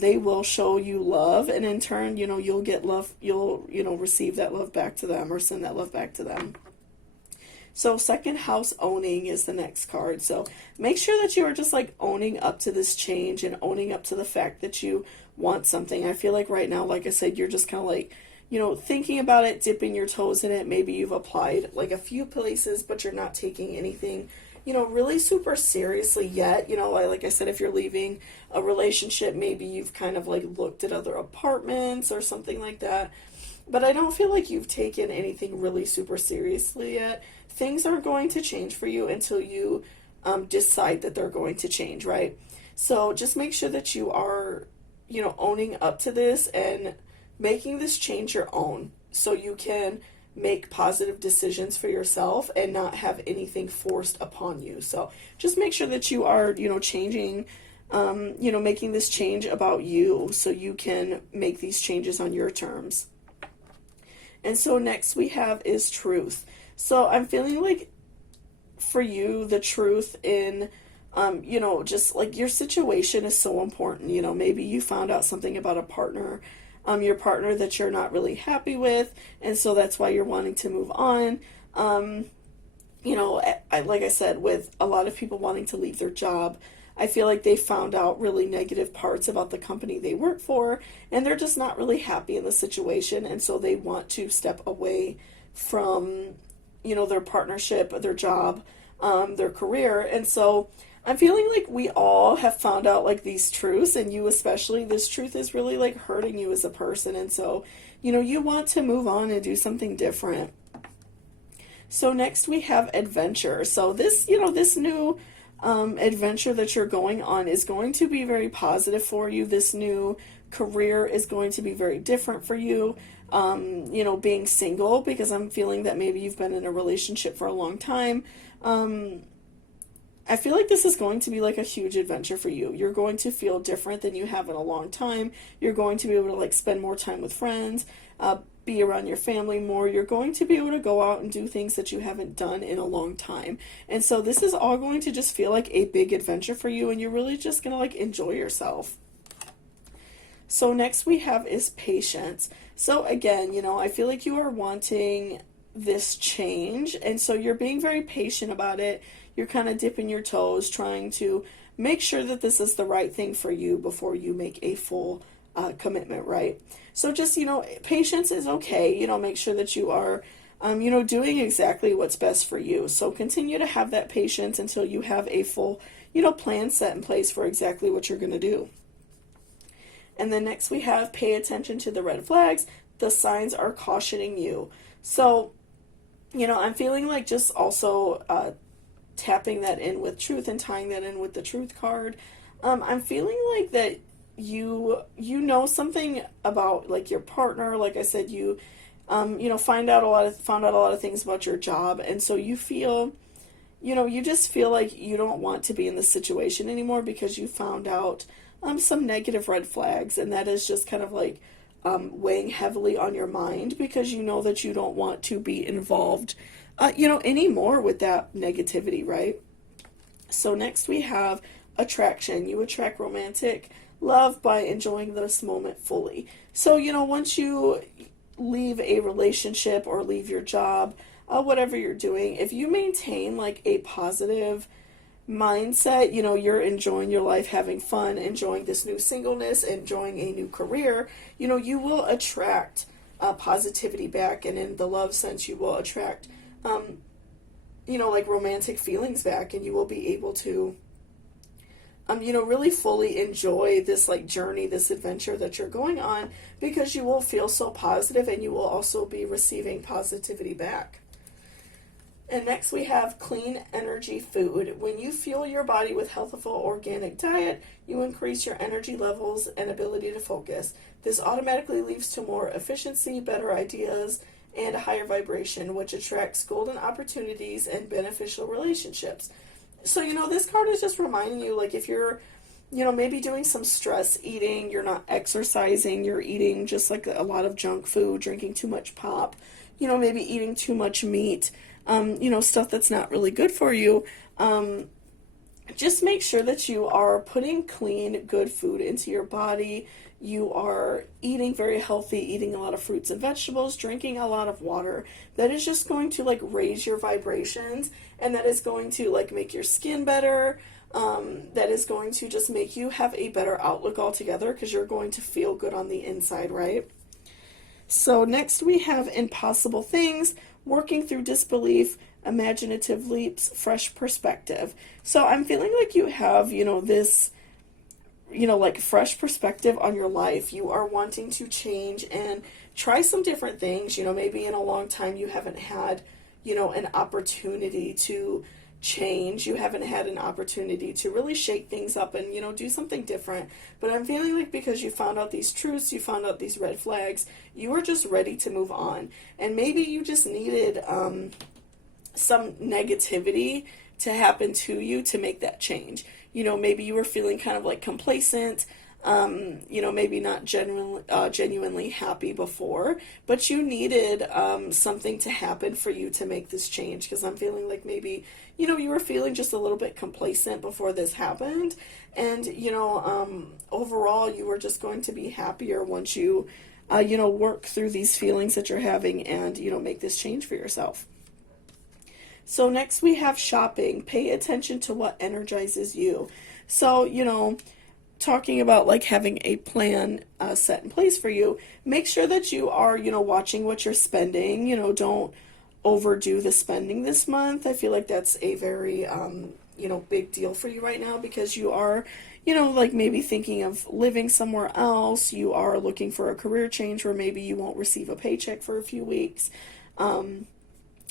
they will show you love, and in turn, you'll get love, you'll, receive that love back to them or send that love back to them. So second house owning is the next card. So make sure that you are just like owning up to this change and owning up to the fact that you want something. I feel like right now, like I said, you're just kind of like, thinking about it, dipping your toes in it. Maybe you've applied like a few places, but you're not taking anything, really super seriously yet. Like I said, if you're leaving a relationship, maybe you've kind of like looked at other apartments or something like that. But I don't feel like you've taken anything really super seriously yet. Things aren't going to change for you until you decide that they're going to change, right? So just make sure that you are, owning up to this and making this change your own so you can make positive decisions for yourself and not have anything forced upon you. So just make sure that you are, changing, making this change about you so you can make these changes on your terms. And so next we have is truth. So I'm feeling like for you, the truth in, just like your situation is so important. Maybe you found out something about a partner, your partner that you're not really happy with, and so that's why you're wanting to move on. Like I said, with a lot of people wanting to leave their job, I feel like they found out really negative parts about the company they work for, and they're just not really happy in the situation, and so they want to step away from, their partnership, their job, their career. And so I'm feeling like we all have found out like these truths, and you especially, this truth is really like hurting you as a person, and so, you want to move on and do something different. So next we have adventure. So this, this new adventure that you're going on is going to be very positive for you. This new career is going to be very different for you. Being single, because I'm feeling that maybe you've been in a relationship for a long time. I feel like this is going to be like a huge adventure for you. You're going to feel different than you have in a long time. You're going to be able to like spend more time with friends, be around your family more. You're going to be able to go out and do things that you haven't done in a long time. And so this is all going to just feel like a big adventure for you, and you're really just going to like enjoy yourself. So next we have is patience. So again, I feel like you are wanting this change, and so you're being very patient about it. You're kind of dipping your toes, trying to make sure that this is the right thing for you before you make a full commitment, right? So just, patience is okay. Make sure that you are, doing exactly what's best for you. So continue to have that patience until you have a full, plan set in place for exactly what you're going to do. And then next we have pay attention to the red flags. The signs are cautioning you. So, I'm feeling like just also tapping that in with truth and tying that in with the truth card. I'm feeling like that you know something about like your partner. Like I said, you found out a lot of things about your job, and so you feel, you just feel like you don't want to be in this situation anymore because you found out some negative red flags, and that is just kind of like weighing heavily on your mind because you know that you don't want to be involved, anymore with that negativity, right? So next we have attraction. You attract romantic love by enjoying this moment fully. So, once you leave a relationship or leave your job, whatever you're doing, if you maintain like a positive mindset, you're enjoying your life, having fun, enjoying this new singleness, enjoying a new career, you will attract positivity back. And in the love sense, you will attract, like romantic feelings back, and you will be able to, really fully enjoy this like journey, this adventure that you're going on, because you will feel so positive and you will also be receiving positivity back. And next we have clean energy food. When you fuel your body with healthful organic diet, you increase your energy levels and ability to focus. This automatically leads to more efficiency, better ideas, and a higher vibration, which attracts golden opportunities and beneficial relationships. So, this card is just reminding you, like, if you're, maybe doing some stress eating, you're not exercising, you're eating just like a lot of junk food, drinking too much pop, maybe eating too much meat, stuff that's not really good for you. Just make sure that you are putting clean, good food into your body. You are eating very healthy, eating a lot of fruits and vegetables, drinking a lot of water. That is just going to like raise your vibrations, and that is going to like make your skin better. That is going to just make you have a better outlook altogether, because you're going to feel good on the inside, right? So next we have impossible things, working through disbelief, imaginative leaps, fresh perspective. So I'm feeling like you have, this, like fresh perspective on your life. You are wanting to change and try some different things. Maybe in a long time you haven't had, an opportunity to change. You haven't had an opportunity to really shake things up and, do something different. But I'm feeling like because you found out these truths, you found out these red flags, you are just ready to move on. And maybe you just needed some negativity to happen to you to make that change. Maybe you were feeling kind of like complacent, maybe not genuinely happy before, but you needed something to happen for you to make this change. Because I'm feeling like maybe, you were feeling just a little bit complacent before this happened. And, overall, you were just going to be happier once you, work through these feelings that you're having and, make this change for yourself. So next we have shopping. Pay attention to what energizes you. So, talking about like having a plan set in place for you, make sure that you are, watching what you're spending. Don't overdo the spending this month. I feel like that's a very, big deal for you right now, because you are, like maybe thinking of living somewhere else. You are looking for a career change where maybe you won't receive a paycheck for a few weeks.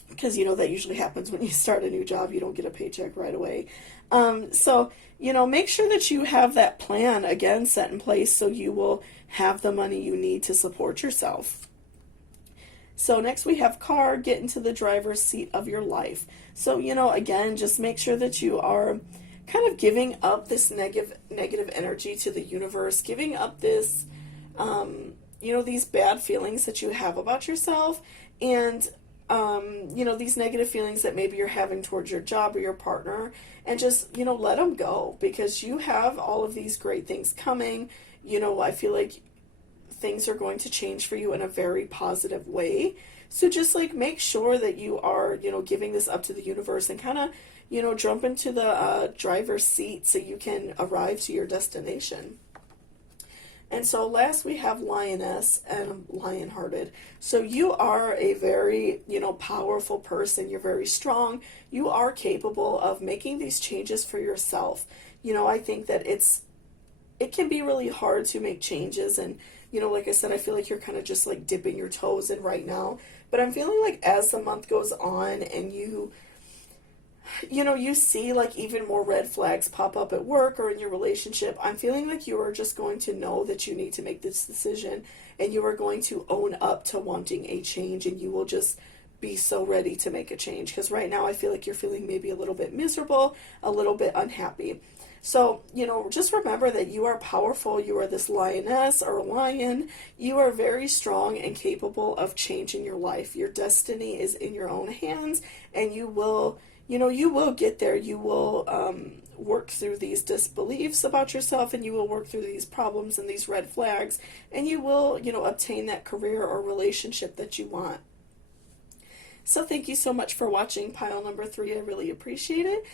Because, that usually happens when you start a new job. You don't get a paycheck right away. So, make sure that you have that plan, again, set in place so you will have the money you need to support yourself. So next we have car, get into the driver's seat of your life. So, again, just make sure that you are kind of giving up this negative energy to the universe, giving up this, these bad feelings that you have about yourself, and these negative feelings that maybe you're having towards your job or your partner, and just, let them go, because you have all of these great things coming. I feel like things are going to change for you in a very positive way. So just like make sure that you are, giving this up to the universe and kind of, jump into the driver's seat so you can arrive to your destination. And so last we have lioness and lion-hearted. So you are a very, powerful person. You're very strong. You are capable of making these changes for yourself. I think that it can be really hard to make changes. And, like I said, I feel like you're kind of just like dipping your toes in right now. But I'm feeling like as the month goes on and you see like even more red flags pop up at work or in your relationship, I'm feeling like you are just going to know that you need to make this decision, and you are going to own up to wanting a change, and you will just be so ready to make a change. Because right now I feel like you're feeling maybe a little bit miserable, a little bit unhappy. So, just remember that you are powerful. You are this lioness or lion. You are very strong and capable of changing your life. Your destiny is in your own hands, and you will, you will get there. You will work through these disbeliefs about yourself, and you will work through these problems and these red flags, and you will, obtain that career or relationship that you want. So thank you so much for watching pile number 3. I really appreciate it.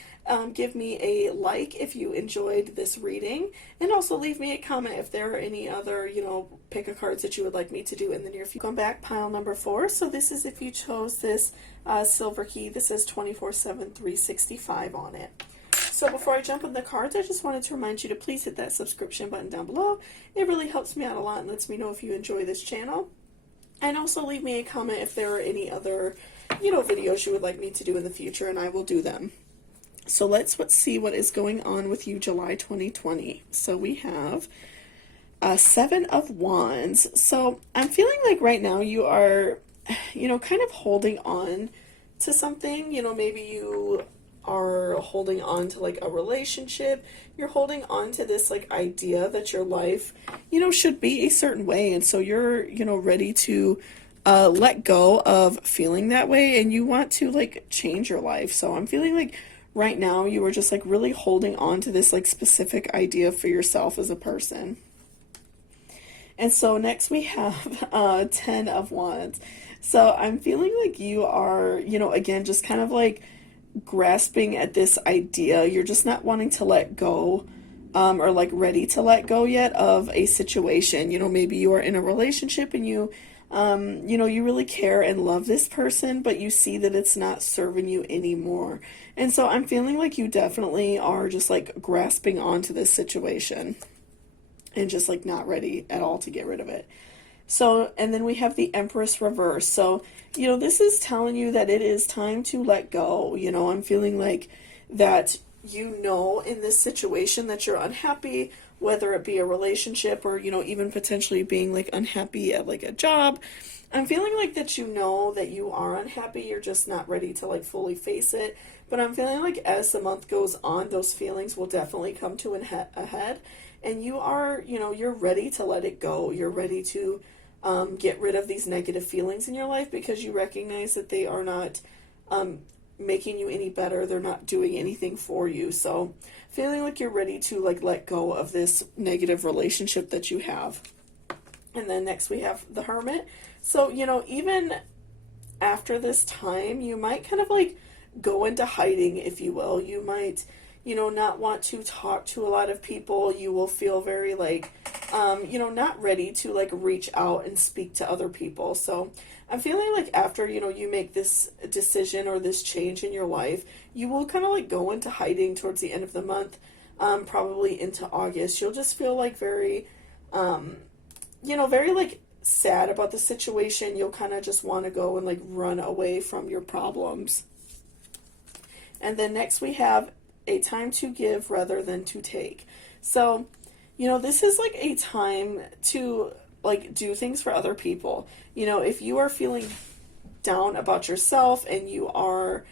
Give me a like if you enjoyed this reading, and also leave me a comment if there are any other, pick a cards that you would like me to do in the near future. Come back, pile number 4. So this is if you chose this silver key. This is 24/7 365 on it. So before I jump in the cards, I just wanted to remind you to please hit that subscription button down below. It really helps me out a lot and lets me know if you enjoy this channel. And also leave me a comment if there are any other, videos you would like me to do in the future, and I will do them. So let's see what is going on with you July 2020. So we have 7 of Wands. So I'm feeling like right now you are, kind of holding on to something. Maybe you are holding on to like a relationship. You're holding on to this like idea that your life, should be a certain way. And so you're, ready to let go of feeling that way, and you want to like change your life. So I'm feeling like right now you are just like really holding on to this like specific idea for yourself as a person. And so next we have 10 of Wands. So I'm feeling like you are, again, just kind of like grasping at this idea. You're just not wanting to let go, or like ready to let go yet of a situation. Maybe you are in a relationship and you really care and love this person, but you see that it's not serving you anymore. And so I'm feeling like you definitely are just like grasping onto this situation and just like not ready at all to get rid of it. So, and then we have the Empress reverse. So, this is telling you that it is time to let go. I'm feeling like that, in this situation that you're unhappy, whether it be a relationship or, even potentially being like unhappy at like a job. I'm feeling like that that you are unhappy. You're just not ready to like fully face it. But I'm feeling like as the month goes on, those feelings will definitely come to a head. And you are, you're ready to let it go. You're ready to get rid of these negative feelings in your life because you recognize that they are not making you any better. They're not doing anything for you. So feeling like you're ready to like let go of this negative relationship that you have. And then next we have the Hermit. So, even after this time, you might kind of like go into hiding, if you will. You might, not want to talk to a lot of people. You will feel very like, not ready to like reach out and speak to other people. So I'm feeling like after, you make this decision or this change in your life, you will kind of like go into hiding towards the end of the month, probably into August. You'll just feel like very, very like sad about the situation. You'll kind of just want to go and like run away from your problems. And then next we have a time to give rather than to take. So, this is like a time to like do things for other people. If you are feeling down about yourself and you are,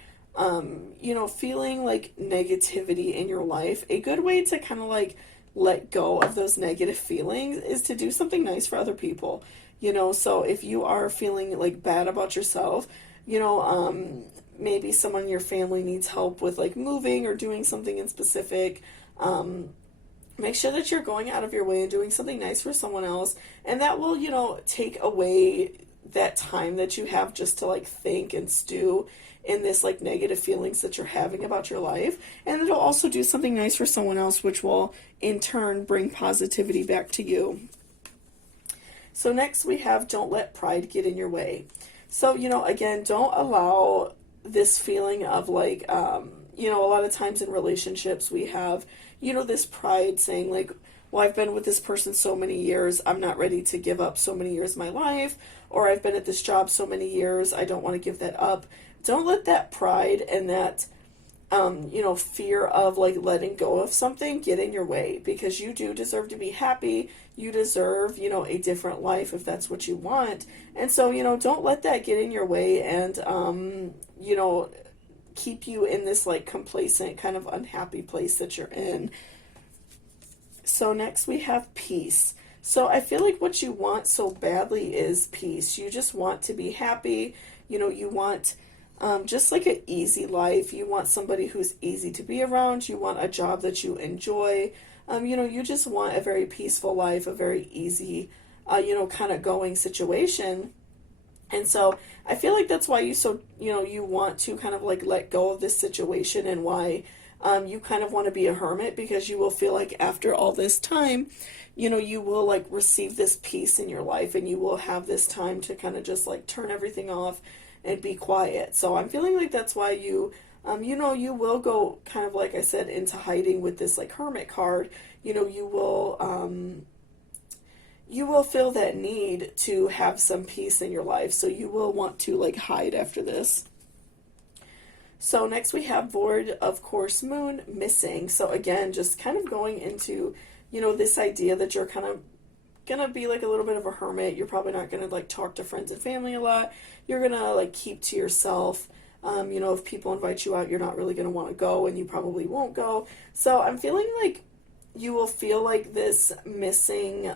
feeling like negativity in your life, a good way to kind of like let go of those negative feelings is to do something nice for other people. So if you are feeling like bad about yourself, maybe someone in your family needs help with like moving or doing something in specific, make sure that you're going out of your way and doing something nice for someone else, and that will, take away that time that you have just to like think and stew in this like negative feelings that you're having about your life, and it'll also do something nice for someone else, which will in turn bring positivity back to you. So next we have don't let pride get in your way. So, again, don't allow this feeling of like, a lot of times in relationships we have, this pride saying like, well, I've been with this person so many years, I'm not ready to give up so many years of my life, or I've been at this job so many years, I don't want to give that up. Don't let that pride and that, fear of like letting go of something get in your way, because you do deserve to be happy. You deserve, a different life if that's what you want. And so, don't let that get in your way and, keep you in this like complacent kind of unhappy place that you're in. So next we have peace. So I feel like what you want so badly is peace. You just want to be happy. You want just like an easy life. You want somebody who's easy to be around. You want a job that you enjoy. You just want a very peaceful life, a very easy, kind of going situation. And so I feel like that's why you want to kind of like let go of this situation, and why you kind of want to be a hermit, because you will feel like after all this time, you will like receive this peace in your life, and you will have this time to kind of just like turn everything off and be quiet. So I'm feeling like that's why you will go kind of, like I said, into hiding with this like hermit card. You will feel that need to have some peace in your life. So you will want to like hide after this. So next we have void of course moon, missing. So again, just kind of going into, this idea that you're kind of gonna be like a little bit of a hermit. You're probably not gonna like talk to friends and family a lot. You're gonna like keep to yourself. If people invite you out, you're not really gonna want to go, and you probably won't go. So I'm feeling like you will feel like this missing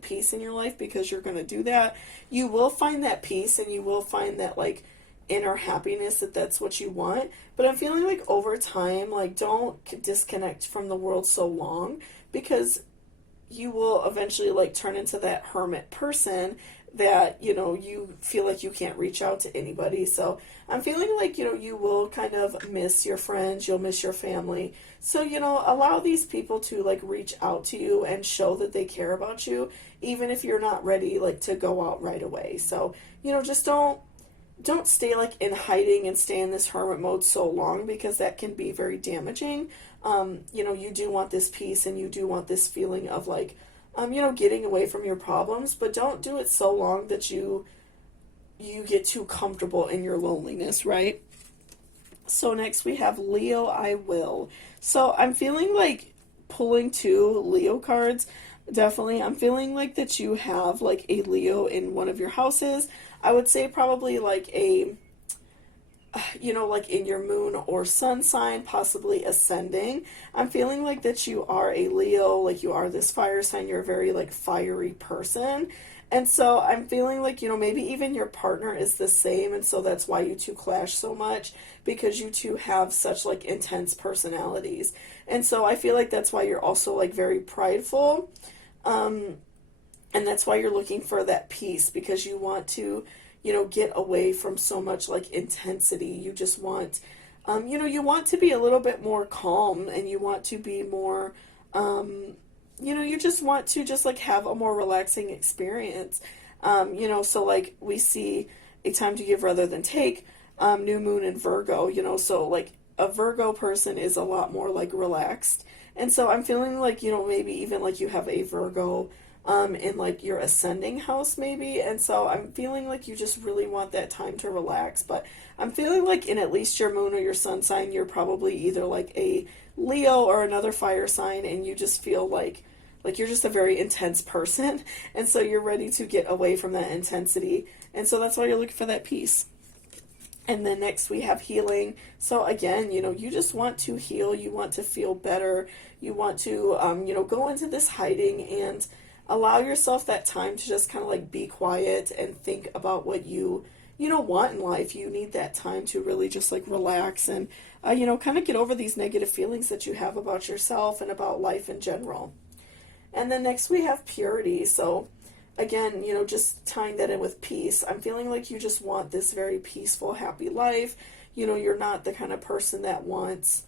piece in your life, because you're gonna do that. You will find that peace, and you will find that like inner happiness, that's what you want. But I'm feeling like over time, like, don't disconnect from the world so long, because you will eventually like turn into that hermit person that you feel like you can't reach out to anybody. So I'm feeling like you will kind of miss your friends, you'll miss your family. So allow these people to like reach out to you and show that they care about you, even if you're not ready like to go out right away. So just don't stay like in hiding and stay in this hermit mode so long, because that can be very damaging. You do want this peace, and you do want this feeling of like, getting away from your problems, but don't do it so long that you get too comfortable in your loneliness, right? So next we have Leo, I will. So I'm feeling like pulling two Leo cards. Definitely, I'm feeling like that you have like a Leo in one of your houses. I would say probably like like in your moon or sun sign, possibly ascending. I'm feeling like that you are a Leo, like you are this fire sign. You're a very like fiery person. And so I'm feeling like, maybe even your partner is the same. And so that's why you two clash so much, because you two have such like intense personalities. And so I feel like that's why you're also like very prideful. And that's why you're looking for that peace, because you want to, get away from so much like intensity. You just want, you want to be a little bit more calm, and you want to be more, you just want to just like have a more relaxing experience. So like we see a time to give rather than take, new moon in Virgo, so like a Virgo person is a lot more like relaxed. And so I'm feeling like, maybe even like you have a Virgo in like your ascending house maybe. And so I'm feeling like you just really want that time to relax. But I'm feeling like in at least your moon or your sun sign, you're probably either like a Leo or another fire sign, and you just feel like you're just a very intense person. And so you're ready to get away from that intensity. And so that's why you're looking for that peace. And then next we have healing. So again, you just want to heal. You want to feel better. You want to, go into this hiding and allow yourself that time to just kind of like be quiet and think about what you want in life. You need that time to really just like relax and, kind of get over these negative feelings that you have about yourself and about life in general. And then next we have purity. So again, just tying that in with peace. I'm feeling like you just want this very peaceful, happy life. You're not the kind of person that wants,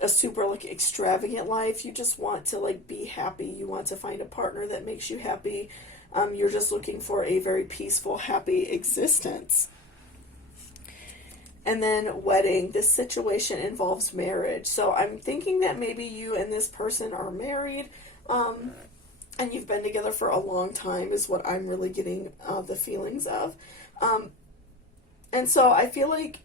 a super like extravagant life. You just want to like be happy. You want to find a partner that makes you happy. You're just looking for a very peaceful, happy existence. And then wedding. This situation involves marriage. So I'm thinking that maybe you and this person are married, and you've been together for a long time is what I'm really getting the feelings of. And so I feel like,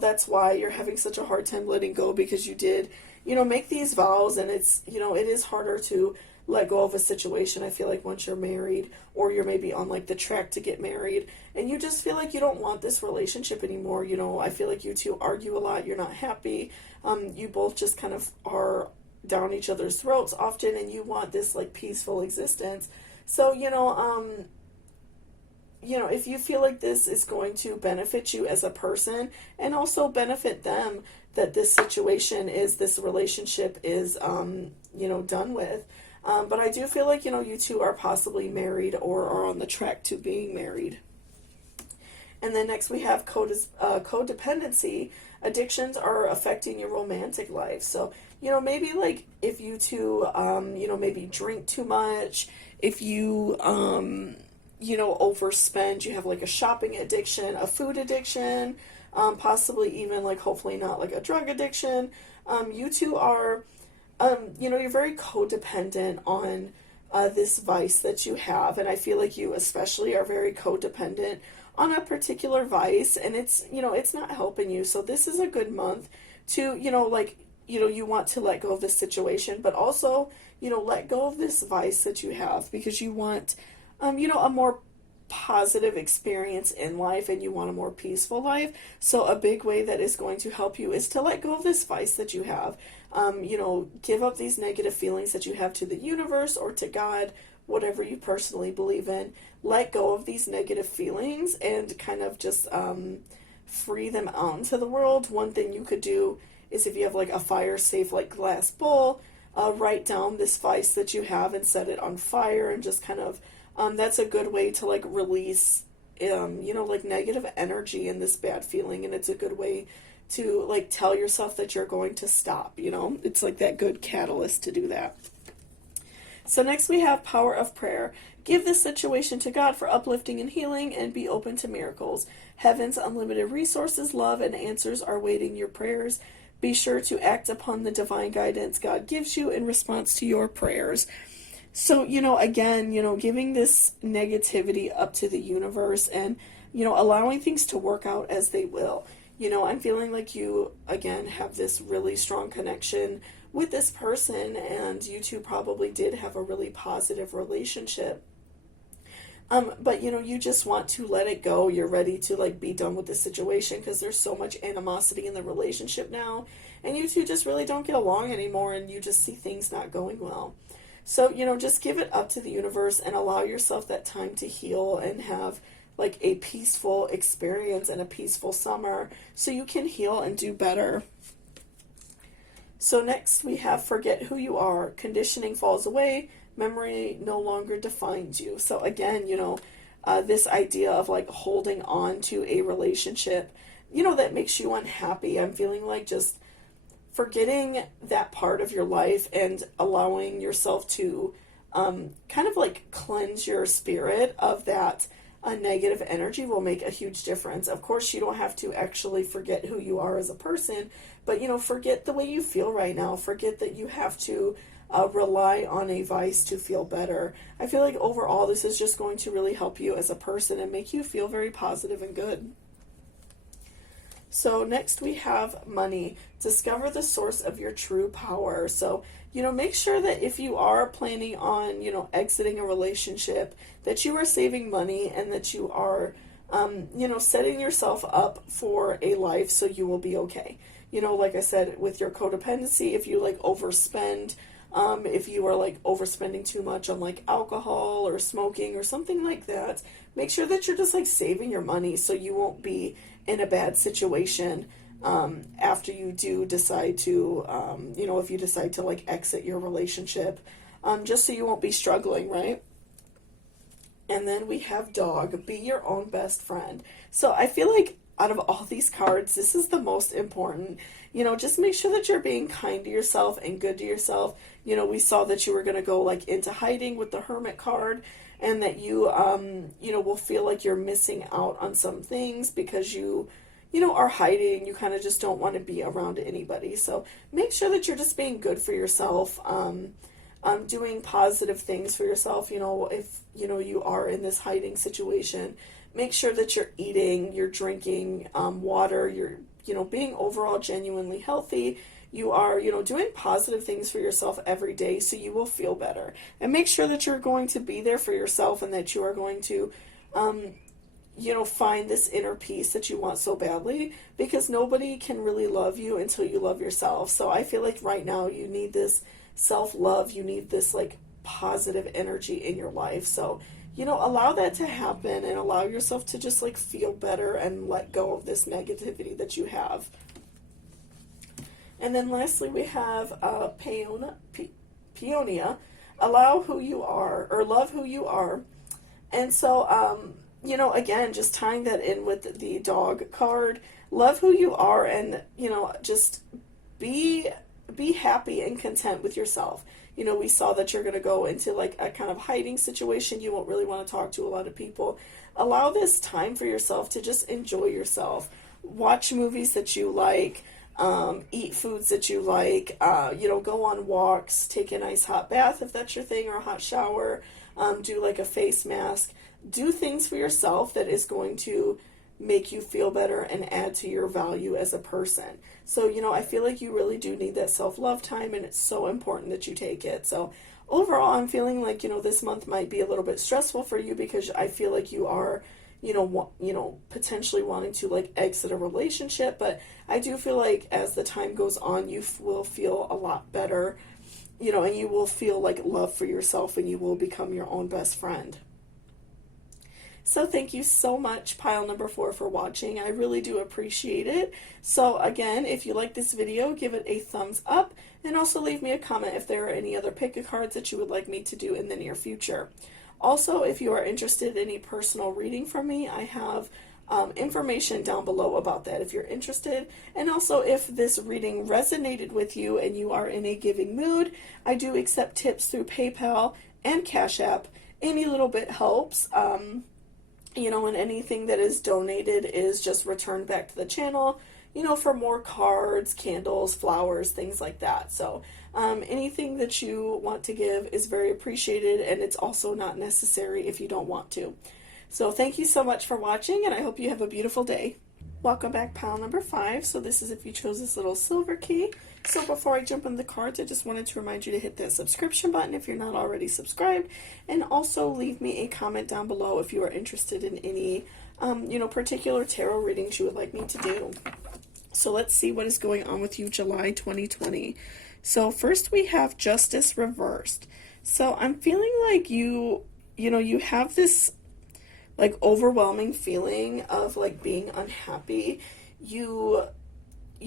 that's why you're having such a hard time letting go, because you did, make these vows, and it's, it is harder to let go of a situation. I feel like once you're married, or you're maybe on like the track to get married, and you just feel like you don't want this relationship anymore. I feel like you two argue a lot. You're not happy. You both just kind of are down each other's throats often, and you want this like peaceful existence. So, if you feel like this is going to benefit you as a person and also benefit them, that this relationship is, done with. But I do feel like, you two are possibly married or are on the track to being married. And then next we have codependency. Addictions are affecting your romantic life. So, maybe like if you two, maybe drink too much, if you, overspend, you have like a shopping addiction, a food addiction, possibly even like hopefully not like a drug addiction. You two are, you're very codependent on this vice that you have. And I feel like you especially are very codependent on a particular vice, and it's not helping you. So this is a good month to, you want to let go of this situation, but also, let go of this vice that you have, because you want, a more positive experience in life, and you want a more peaceful life. So a big way that is going to help you is to let go of this vice that you have. Give up these negative feelings that you have to the universe or to God, whatever you personally believe in. Let go of these negative feelings and kind of just free them out into the world. One thing you could do is, if you have like a fire safe like glass bowl, write down this vice that you have and set it on fire, and just kind of that's a good way to like release like negative energy and this bad feeling. And it's a good way to like tell yourself that you're going to stop. It's like that good catalyst to do that. So next we have power of prayer. Give this situation to God for uplifting and healing, and be open to miracles. Heaven's unlimited resources, love, and answers are waiting your prayers. Be sure to act upon the divine guidance God gives you in response to your prayers. So, again, giving this negativity up to the universe, and, allowing things to work out as they will. I'm feeling like you, again, have this really strong connection with this person, and you two probably did have a really positive relationship. But you just want to let it go. You're ready to like be done with the situation, because there's so much animosity in the relationship now, and you two just really don't get along anymore, and you just see things not going well. So, just give it up to the universe and allow yourself that time to heal and have like a peaceful experience and a peaceful summer, so you can heal and do better. So next we have forget who you are. Conditioning falls away. Memory no longer defines you. So again, this idea of like holding on to a relationship, that makes you unhappy. I'm feeling like just forgetting that part of your life and allowing yourself to kind of like cleanse your spirit of that negative energy will make a huge difference. Of course, you don't have to actually forget who you are as a person, but forget the way you feel right now. Forget that you have to rely on a vice to feel better. I feel like overall this is just going to really help you as a person and make you feel very positive and good. So next we have money. Discover the source of your true power. So, make sure that if you are planning on, exiting a relationship, that you are saving money, and that you are, setting yourself up for a life so you will be okay. Like I said, with your codependency, if you like overspend, if you are like overspending too much on like alcohol or smoking or something like that, make sure that you're just like saving your money so you won't be in a bad situation after you do decide to, if you decide to like exit your relationship, just so you won't be struggling, right? And then we have dog. Be your own best friend. So I feel like out of all these cards, this is the most important. Just make sure that you're being kind to yourself and good to yourself. We saw that you were going to go like into hiding with the Hermit card, and that you, will feel like you're missing out on some things because you are hiding. You kind of just don't want to be around anybody. So make sure that you're just being good for yourself, doing positive things for yourself. If, you are in this hiding situation, make sure that you're eating, you're drinking water, you're, being overall genuinely healthy. You are, doing positive things for yourself every day, so you will feel better. And make sure that you're going to be there for yourself, and that you are going to, find this inner peace that you want so badly, because nobody can really love you until you love yourself. So I feel like right now you need this self-love. You need this like positive energy in your life. So, you know, allow that to happen and allow yourself to just like feel better and let go of this negativity that you have. And then lastly, we have Peonia. Allow who you are, or love who you are. And so, you know, again, just tying that in with the dog card, love who you are, and, you know, just be happy and content with yourself. You know, we saw that you're going to go into like a kind of hiding situation. You won't really want to talk to a lot of people. Allow this time for yourself to just enjoy yourself. Watch movies that you like. Eat foods that you like, you know, go on walks, take a nice hot bath if that's your thing, or a hot shower, do like a face mask, do things for yourself that is going to make you feel better and add to your value as a person. So, you know, I feel like you really do need that self-love time, and it's so important that you take it. So overall, I'm feeling like, you know, this month might be a little bit stressful for you because I feel like you are, you know, potentially wanting to like exit a relationship, but I do feel like as the time goes on, you will feel a lot better, you know, and you will feel like love for yourself, and you will become your own best friend. So thank you so much, pile number 4, for watching. I really do appreciate it. So again, if you like this video, give it a thumbs up, and also leave me a comment if there are any other pick-a-cards that you would like me to do in the near future. Also, if you are interested in any personal reading from me, I have information down below about that if you're interested. And also, if this reading resonated with you and you are in a giving mood, I do accept tips through PayPal and Cashapp. Any little bit helps. You know, and anything that is donated is just returned back to the channel, you know, for more cards, candles, flowers, things like that. So anything that you want to give is very appreciated, and it's also not necessary if you don't want to. So thank you so much for watching, and I hope you have a beautiful day. Welcome back, pile number 5. So this is if you chose this little silver key. So before I jump into the cards, I just wanted to remind you to hit that subscription button if you're not already subscribed, and also leave me a comment down below if you are interested in any you know, particular tarot readings you would like me to do. So let's see what is going on with you July 2020. So first we have Justice reversed. So I'm feeling like you know, you have this like overwhelming feeling of like being unhappy. You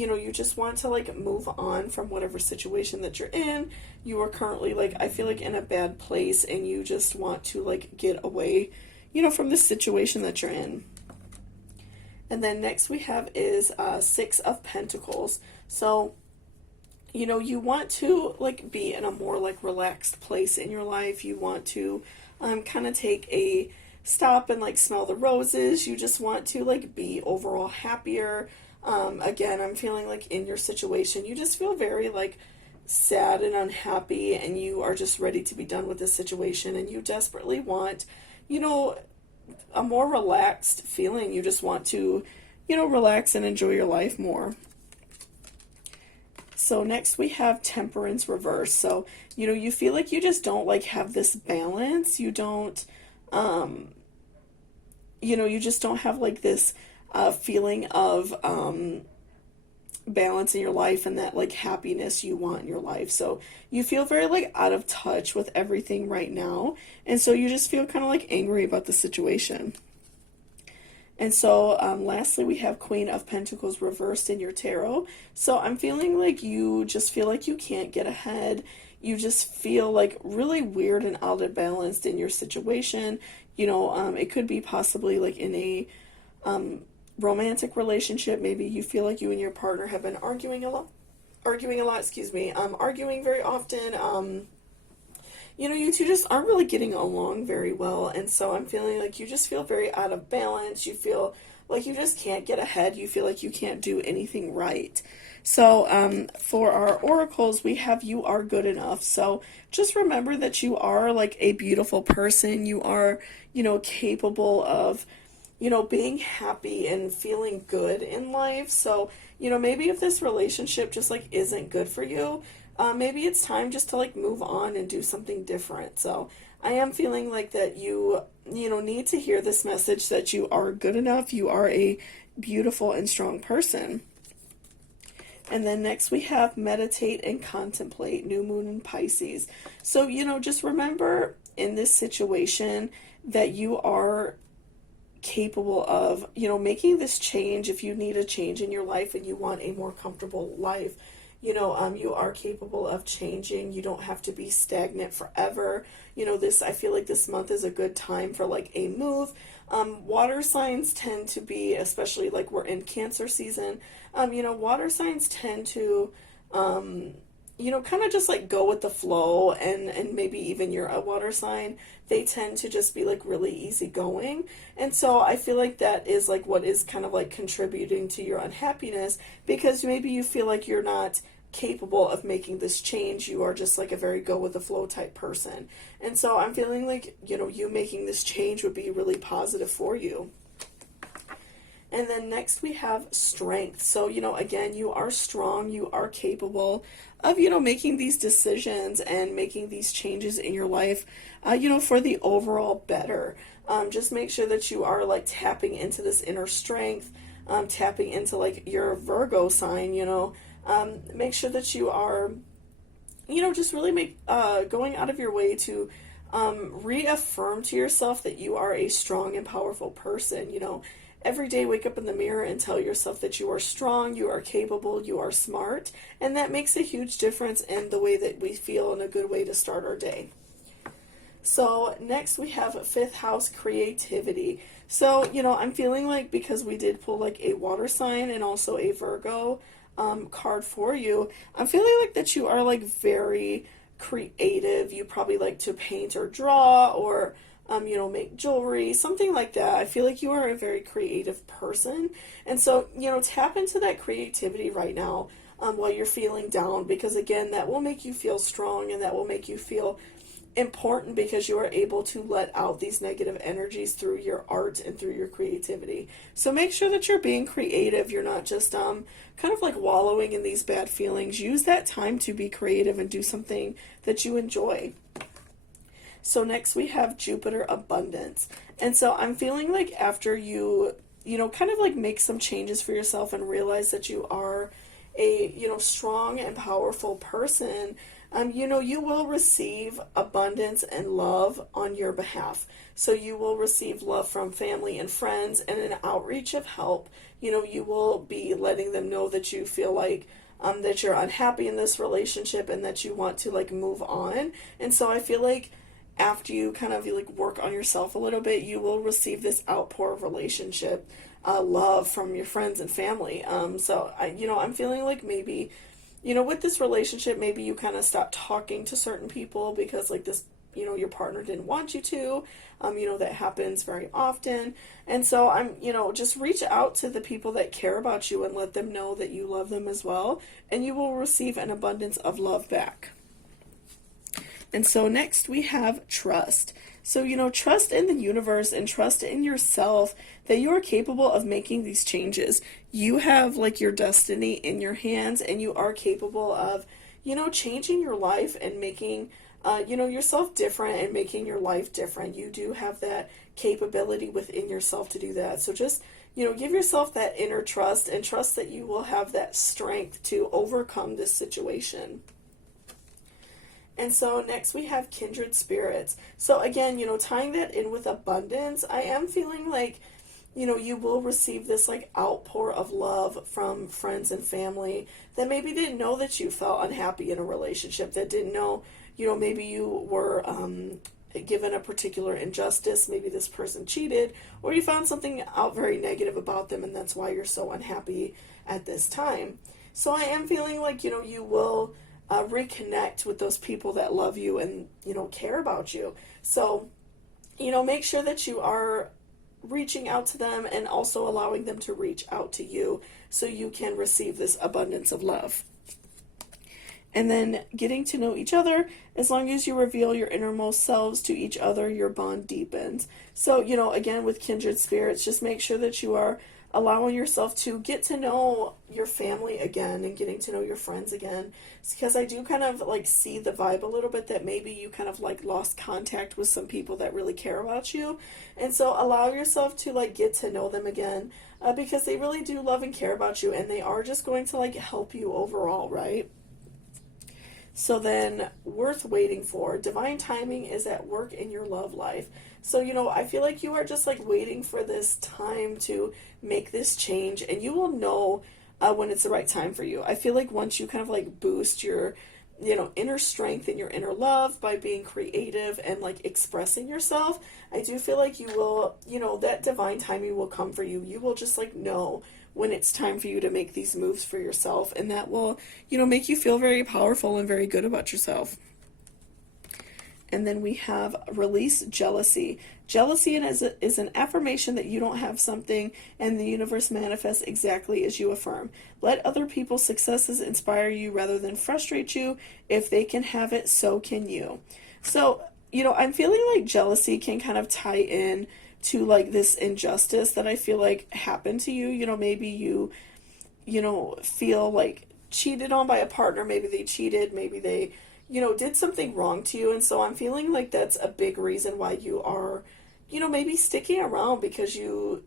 know, you just want to like move on from whatever situation that you're in. You are currently like, I feel like in a bad place, and you just want to like get away, you know, from this situation that you're in. And then next we have is 6 of Pentacles. So, you know, you want to like be in a more like relaxed place in your life. You want to kind of take a stop and like smell the roses. You just want to like be overall happier. Again, I'm feeling like in your situation, you just feel very like sad and unhappy, and you are just ready to be done with this situation, and you desperately want, you know, a more relaxed feeling. You just want to, you know, relax and enjoy your life more. So next we have Temperance reverse. So, you know, you feel like you just don't like have this balance. You don't, you know, you just don't have like this feeling of balance in your life and that like happiness you want in your life. So you feel very like out of touch with everything right now, and so you just feel kind of like angry about the situation. And so lastly we have Queen of Pentacles reversed in your tarot. So I'm feeling like you just feel like you can't get ahead. You just feel like really weird and out of balance in your situation. You know, it could be possibly like in a romantic relationship. Maybe you feel like you and your partner have been arguing a lot, arguing very often. You know, you two just aren't really getting along very well, and so I'm feeling like you just feel very out of balance. You feel like you just can't get ahead. You feel like you can't do anything right. So for our oracles, we have you are good enough. So just remember that you are like a beautiful person. You are, you know, capable of, you know, being happy and feeling good in life. So, you know, maybe if this relationship just like isn't good for you, maybe it's time just to like move on and do something different. So I am feeling like that you know, need to hear this message that you are good enough. You are a beautiful and strong person. And then next we have meditate and contemplate, new moon in Pisces. So, just remember in this situation that you are capable of, making this change. If you need a change in your life and you want a more comfortable life, you are capable of changing. You don't have to be stagnant forever. I feel like this month is a good time for like a move. Water signs tend to be, especially like we're in Cancer season, water signs tend to, kind of just like go with the flow, and maybe even you're a water sign, they tend to just be like really easygoing. And so I feel like that is like what is kind of like contributing to your unhappiness, because maybe you feel like you're not capable of making this change. You are just like a very go with the flow type person. And so I'm feeling like, you making this change would be really positive for you. And then next we have strength. So, again, you are strong, you are capable of, making these decisions and making these changes in your life, for the overall better. Just make sure that you are like tapping into this inner strength, tapping into like your Virgo sign, make sure that you are, just really going out of your way to reaffirm to yourself that you are a strong and powerful person. Every day wake up in the mirror and tell yourself that you are strong, you are capable, you are smart, and that makes a huge difference in the way that we feel, and a good way to start our day. So next we have fifth house, creativity. So, I'm feeling like, because we did pull like a water sign and also a Virgo card for you, I'm feeling like that you are like very creative. You probably like to paint or draw, or make jewelry, something like that. I feel like you are a very creative person. And so, tap into that creativity right now while you're feeling down, because again, that will make you feel strong, and that will make you feel important, because you are able to let out these negative energies through your art and through your creativity. So make sure that you're being creative. You're not just kind of like wallowing in these bad feelings. Use that time to be creative and do something that you enjoy. So next we have Jupiter, abundance. And so I'm feeling like after you, kind of like make some changes for yourself and realize that you are a, strong and powerful person, you will receive abundance and love on your behalf. So you will receive love from family and friends, and an outreach of help. You will be letting them know that you feel like that you're unhappy in this relationship, and that you want to like move on. And so I feel like after you kind of like work on yourself a little bit, you will receive this outpour of relationship, love from your friends and family. So I'm feeling like maybe, with this relationship, maybe you kind of stop talking to certain people because like this, your partner didn't want you to, that happens very often. And so just reach out to the people that care about you and let them know that you love them as well, and you will receive an abundance of love back. And so next we have trust. So, trust in the universe and trust in yourself that you are capable of making these changes. You have like your destiny in your hands, and you are capable of, changing your life and making, yourself different and making your life different. You do have that capability within yourself to do that. So just, give yourself that inner trust, and trust that you will have that strength to overcome this situation. And so next we have kindred spirits. So again, tying that in with abundance, I am feeling like, you will receive this like outpour of love from friends and family that maybe didn't know that you felt unhappy in a relationship, that didn't know, maybe you were given a particular injustice, maybe this person cheated, or you found something out very negative about them, and that's why you're so unhappy at this time. So I am feeling like, you will reconnect with those people that love you and, care about you. So, make sure that you are reaching out to them and also allowing them to reach out to you so you can receive this abundance of love. And then getting to know each other, as long as you reveal your innermost selves to each other, your bond deepens. So, again, with kindred spirits, just make sure that you are allowing yourself to get to know your family again and getting to know your friends again. It's because I do kind of like see the vibe a little bit that maybe you kind of like lost contact with some people that really care about you. And so allow yourself to like get to know them again, because they really do love and care about you, and they are just going to like help you overall, right? So then, worth waiting for. Divine timing is at work in your love life. So, I feel like you are just like waiting for this time to make this change, and you will know when it's the right time for you. I feel like once you kind of like boost your, inner strength and your inner love by being creative and like expressing yourself, I do feel like you will, that divine timing will come for you. You will just like know when it's time for you to make these moves for yourself, and that will, make you feel very powerful and very good about yourself. And then we have release jealousy. Jealousy is an affirmation that you don't have something, and the universe manifests exactly as you affirm. Let other people's successes inspire you rather than frustrate you. If they can have it, so can you. So, I'm feeling like jealousy can kind of tie in to like this injustice that I feel like happened to you. Maybe you, feel like cheated on by a partner. Maybe they cheated. Maybe they, did something wrong to you. And so I'm feeling like that's a big reason why you are, maybe sticking around, because you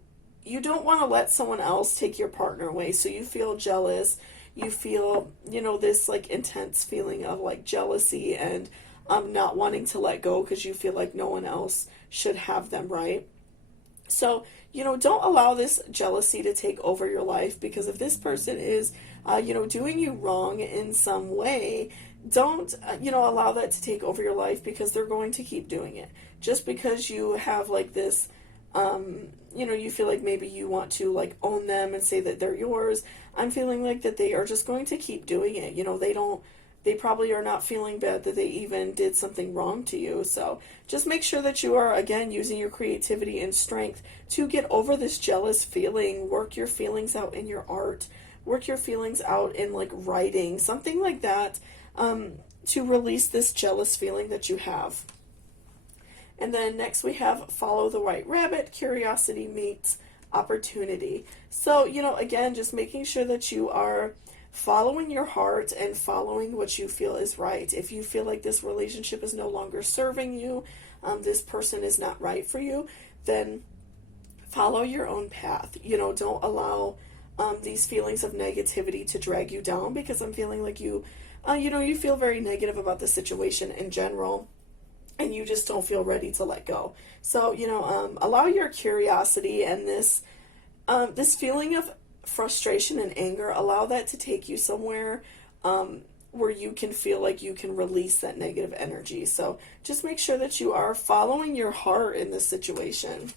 don't want to let someone else take your partner away. So you feel jealous. You feel, this like intense feeling of like jealousy and not wanting to let go because you feel like no one else should have them, right? So, don't allow this jealousy to take over your life, because if this person is, doing you wrong in some way, don't, allow that to take over your life, because they're going to keep doing it. Just because you have like this, you feel like maybe you want to like own them and say that they're yours, I'm feeling like that they are just going to keep doing it. They probably are not feeling bad that they even did something wrong to you. So just make sure that you are, again, using your creativity and strength to get over this jealous feeling. Work your feelings out in your art. Work your feelings out in like writing, something like that, to release this jealous feeling that you have. And then next we have follow the white rabbit. Curiosity meets opportunity. So, again, just making sure that you are following your heart and following what you feel is right. If you feel like this relationship is no longer serving you, this person is not right for you, then follow your own path. Don't allow these feelings of negativity to drag you down, because I'm feeling like you feel very negative about the situation in general, and you just don't feel ready to let go. So, allow your curiosity and this feeling of frustration and anger, allow that to take you somewhere where you can feel like you can release that negative energy. So just make sure that you are following your heart in this situation.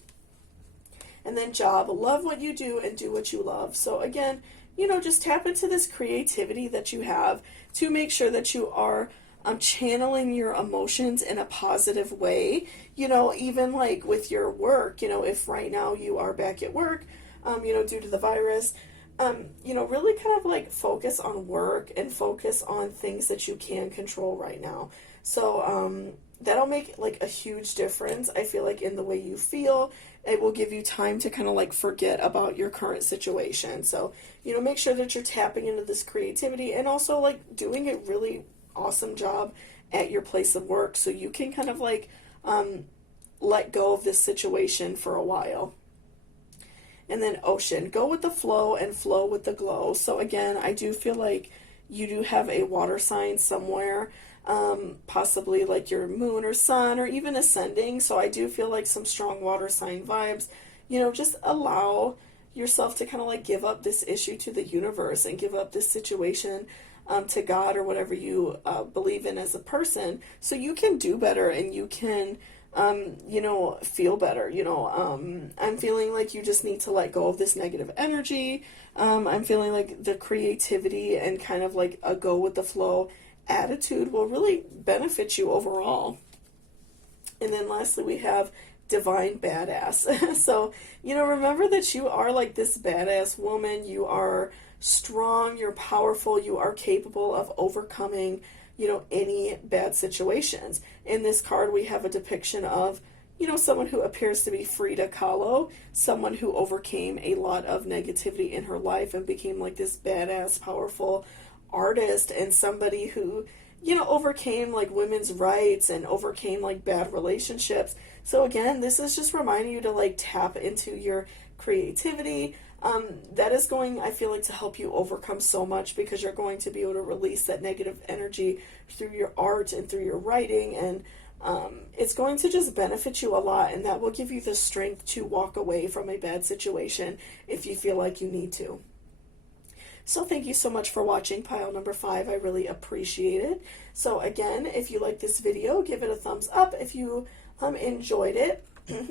And then job, love what you do and do what you love. So again, just tap into this creativity that you have to make sure that you are channeling your emotions in a positive way. Even like with your work, if right now you are back at work, due to the virus, really kind of like focus on work and focus on things that you can control right now. So, that'll make like a huge difference, I feel like, in the way you feel. It will give you time to kind of like forget about your current situation. So, make sure that you're tapping into this creativity and also like doing a really awesome job at your place of work, so you can kind of like, let go of this situation for a while. And then ocean, go with the flow and flow with the glow. So again, I do feel like you do have a water sign somewhere, possibly like your moon or sun or even ascending. So I do feel like some strong water sign vibes. Just allow yourself to kind of like give up this issue to the universe and give up this situation to God or whatever you believe in as a person, so you can do better and you can feel better. I'm feeling like you just need to let go of this negative energy. I'm feeling like the creativity and kind of like a go with the flow attitude will really benefit you overall. And then lastly, we have divine badass. So, remember that you are like this badass woman. You are strong, you're powerful, you are capable of overcoming, any bad situations. In this card, we have a depiction of, someone who appears to be Frida Kahlo, someone who overcame a lot of negativity in her life and became like this badass, powerful artist, and somebody who, overcame like women's rights and overcame like bad relationships. So again, this is just reminding you to like tap into your creativity. That is going, I feel like, to help you overcome so much, because you're going to be able to release that negative energy through your art and through your writing, and it's going to just benefit you a lot, and that will give you the strength to walk away from a bad situation if you feel like you need to. So thank you so much for watching pile number 5. I really appreciate it. So again, if you like this video, give it a thumbs up if you enjoyed it.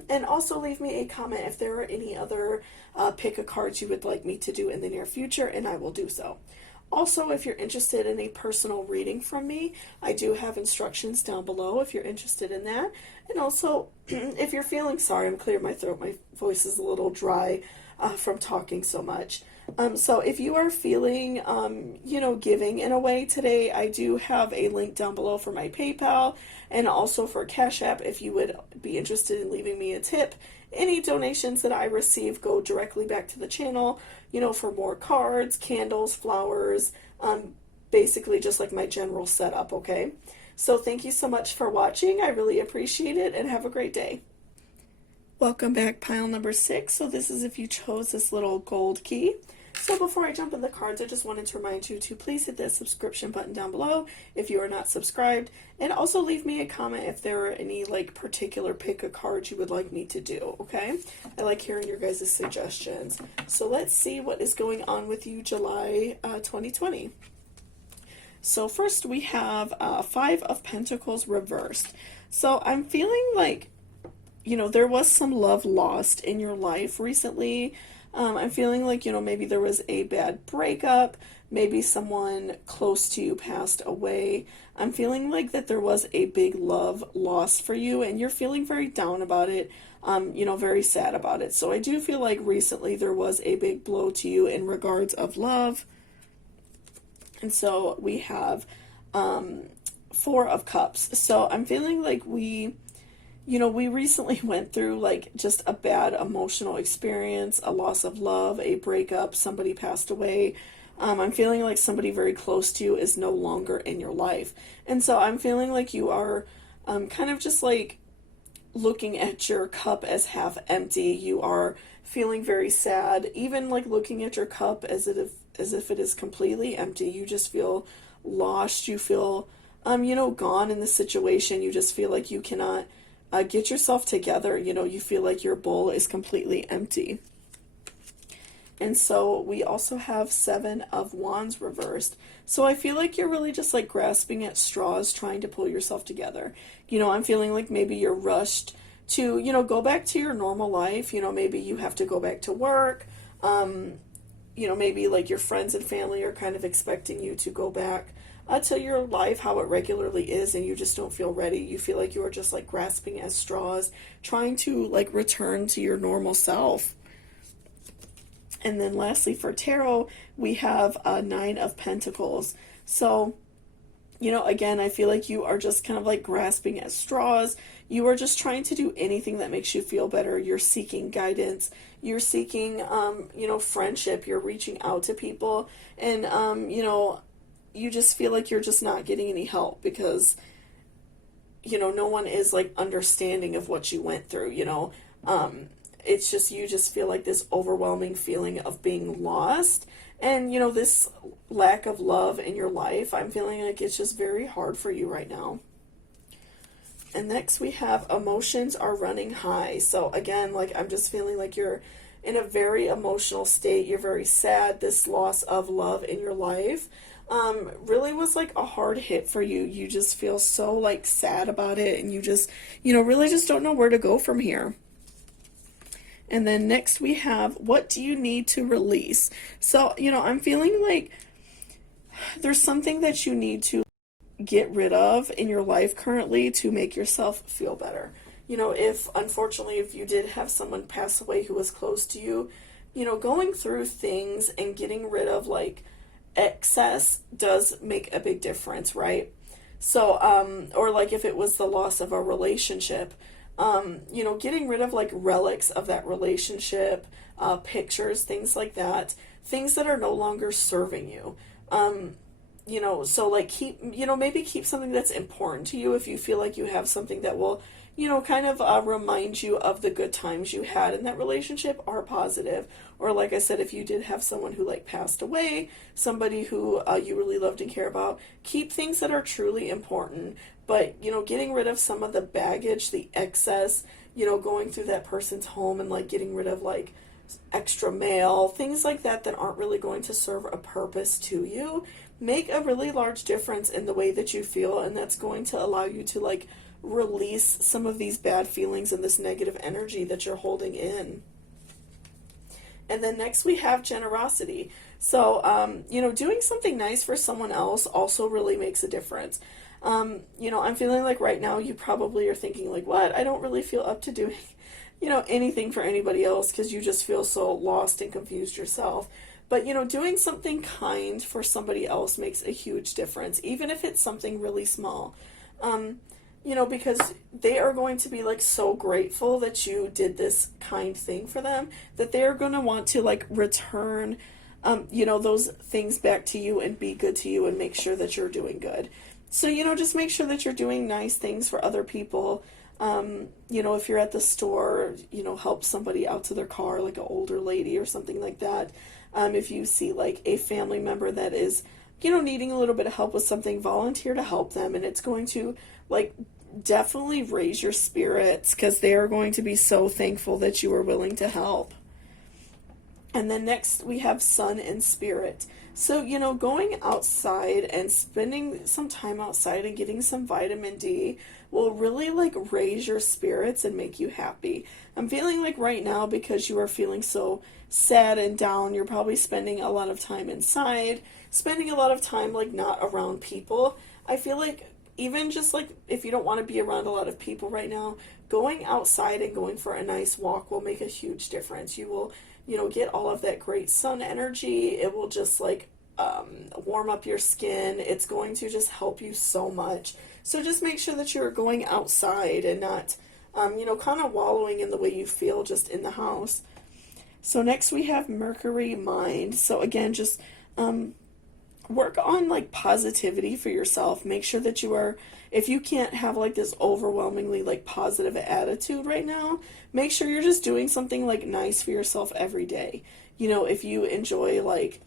And also leave me a comment if there are any other pick a cards you would like me to do in the near future, and I will do so. Also, if you're interested in a personal reading from me, I do have instructions down below if you're interested in that. And also, if you're feeling, sorry, I'm clearing my throat, my voice is a little dry from talking so much. So if you are feeling, giving in a way today, I do have a link down below for my PayPal and also for Cashapp if you would be interested in leaving me a tip. Any donations that I receive go directly back to the channel, for more cards, candles, flowers, basically just like my general setup, okay? So thank you so much for watching. I really appreciate it, and have a great day. Welcome back, pile number 6. So this is if you chose this little gold key. So before I jump in the cards, I just wanted to remind you to please hit that subscription button down below if you are not subscribed, and also leave me a comment if there are any like particular pick a card you would like me to do, okay? I like hearing your guys' suggestions. So let's see what is going on with you July 2020. So first we have 5 of Pentacles reversed. So I'm feeling like, there was some love lost in your life recently. I'm feeling like, maybe there was a bad breakup, maybe someone close to you passed away. I'm feeling like that there was a big love loss for you, and you're feeling very down about it, very sad about it. So I do feel like recently there was a big blow to you in regards of love. And so we have 4 of Cups. So I'm feeling like we recently went through like just a bad emotional experience, a loss of love, a breakup, somebody passed away. I'm feeling like somebody very close to you is no longer in your life. And so I'm feeling like you are kind of just like looking at your cup as half empty. You are feeling very sad, even like looking at your cup as if it is completely empty. You just feel lost. You feel, gone in the situation. You just feel like you cannot get yourself together. You feel like your bowl is completely empty. And so we also have 7 of Wands reversed. So I feel like you're really just like grasping at straws, trying to pull yourself together. I'm feeling like maybe you're rushed to, go back to your normal life. Maybe you have to go back to work. Maybe like your friends and family are kind of expecting you to go back to your life how it regularly is, and you just don't feel ready. You feel like you are just like grasping at straws, trying to like return to your normal self. And then lastly for tarot, we have 9 of Pentacles. So, again, I feel like you are just kind of like grasping at straws. You are just trying to do anything that makes you feel better. You're seeking guidance. You're seeking, friendship. You're reaching out to people. And, you just feel like you're just not getting any help because, no one is like understanding of what you went through, It's just, you just feel like this overwhelming feeling of being lost. And, this lack of love in your life, I'm feeling like it's just very hard for you right now. And next we have emotions are running high. So again, like I'm just feeling like you're in a very emotional state. You're very sad. This loss of love in your life really was like a hard hit for you. You just feel so like sad about it, and you just, really just don't know where to go from here. And then next we have, what do you need to release? So, I'm feeling like there's something that you need to get rid of in your life currently to make yourself feel better. Unfortunately, if you did have someone pass away who was close to you, going through things and getting rid of like excess does make a big difference, right? So, or like if it was the loss of a relationship, You know, getting rid of like relics of that relationship, pictures, things like that, things that are no longer serving you. You know, so like keep, you know, maybe keep something that's important to you if you feel like you have something that will, you know, kind of remind you of the good times you had in that relationship are positive. Or like I said, if you did have someone who like passed away, somebody who you really loved and care about, keep things that are truly important. But, you know, getting rid of some of the baggage, the excess, you know, going through that person's home and like getting rid of like extra mail, things like that that aren't really going to serve a purpose to you, make a really large difference in the way that you feel, and that's going to allow you to like release some of these bad feelings and this negative energy that you're holding in. And then next we have generosity. So, you know, doing something nice for someone else also really makes a difference. You know, I'm feeling like right now you probably are thinking like, what? I don't really feel up to doing, you know, anything for anybody else because you just feel so lost and confused yourself. But, you know, doing something kind for somebody else makes a huge difference, even if it's something really small. You know, because they are going to be like so grateful that you did this kind thing for them that they're going to want to like return, you know, those things back to you and be good to you and make sure that you're doing good. So, you know, just make sure that you're doing nice things for other people. You know, if you're at the store, you know, help somebody out to their car, like an older lady or something like that. If you see like a family member that is, you know, needing a little bit of help with something, volunteer to help them, and it's going to like definitely raise your spirits because they are going to be so thankful that you are willing to help. And then next we have sun and spirit. So, you know, going outside and spending some time outside and getting some vitamin D will really like raise your spirits and make you happy. I'm feeling like right now, because you are feeling so sad and down, you're probably spending a lot of time inside, spending a lot of time like not around people. I feel like even just like if you don't want to be around a lot of people right now, going outside and going for a nice walk will make a huge difference. You will, you know, get all of that great sun energy. It will just like warm up your skin. It's going to just help you so much. So just make sure that you're going outside and not, you know, kind of wallowing in the way you feel just in the house. So next we have Mercury mind. So again, just work on like positivity for yourself. Make sure that you are, if you can't have like this overwhelmingly like positive attitude right now, make sure you're just doing something like nice for yourself every day. You know, if you enjoy like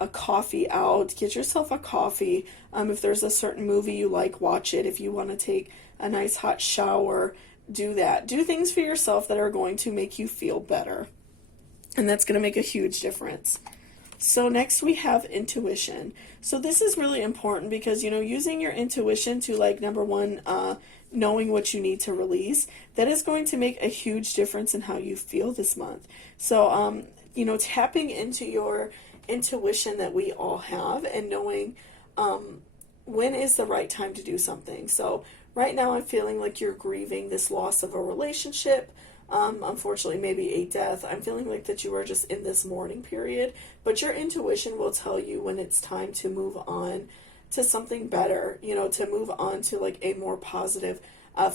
a coffee out, get yourself a coffee. If there's a certain movie you like, watch it. If you want to take a nice hot shower, do that. Do things for yourself that are going to make you feel better. And that's going to make a huge difference. So next we have intuition. So this is really important because, you know, using your intuition to like, number one, knowing what you need to release, that is going to make a huge difference in how you feel this month. So, you know, tapping into your intuition that we all have and knowing when is the right time to do something. So right now I'm feeling like you're grieving this loss of a relationship. Unfortunately, maybe a death. I'm feeling like that you are just in this mourning period, but your intuition will tell you when it's time to move on to something better, you know, to move on to like a more positive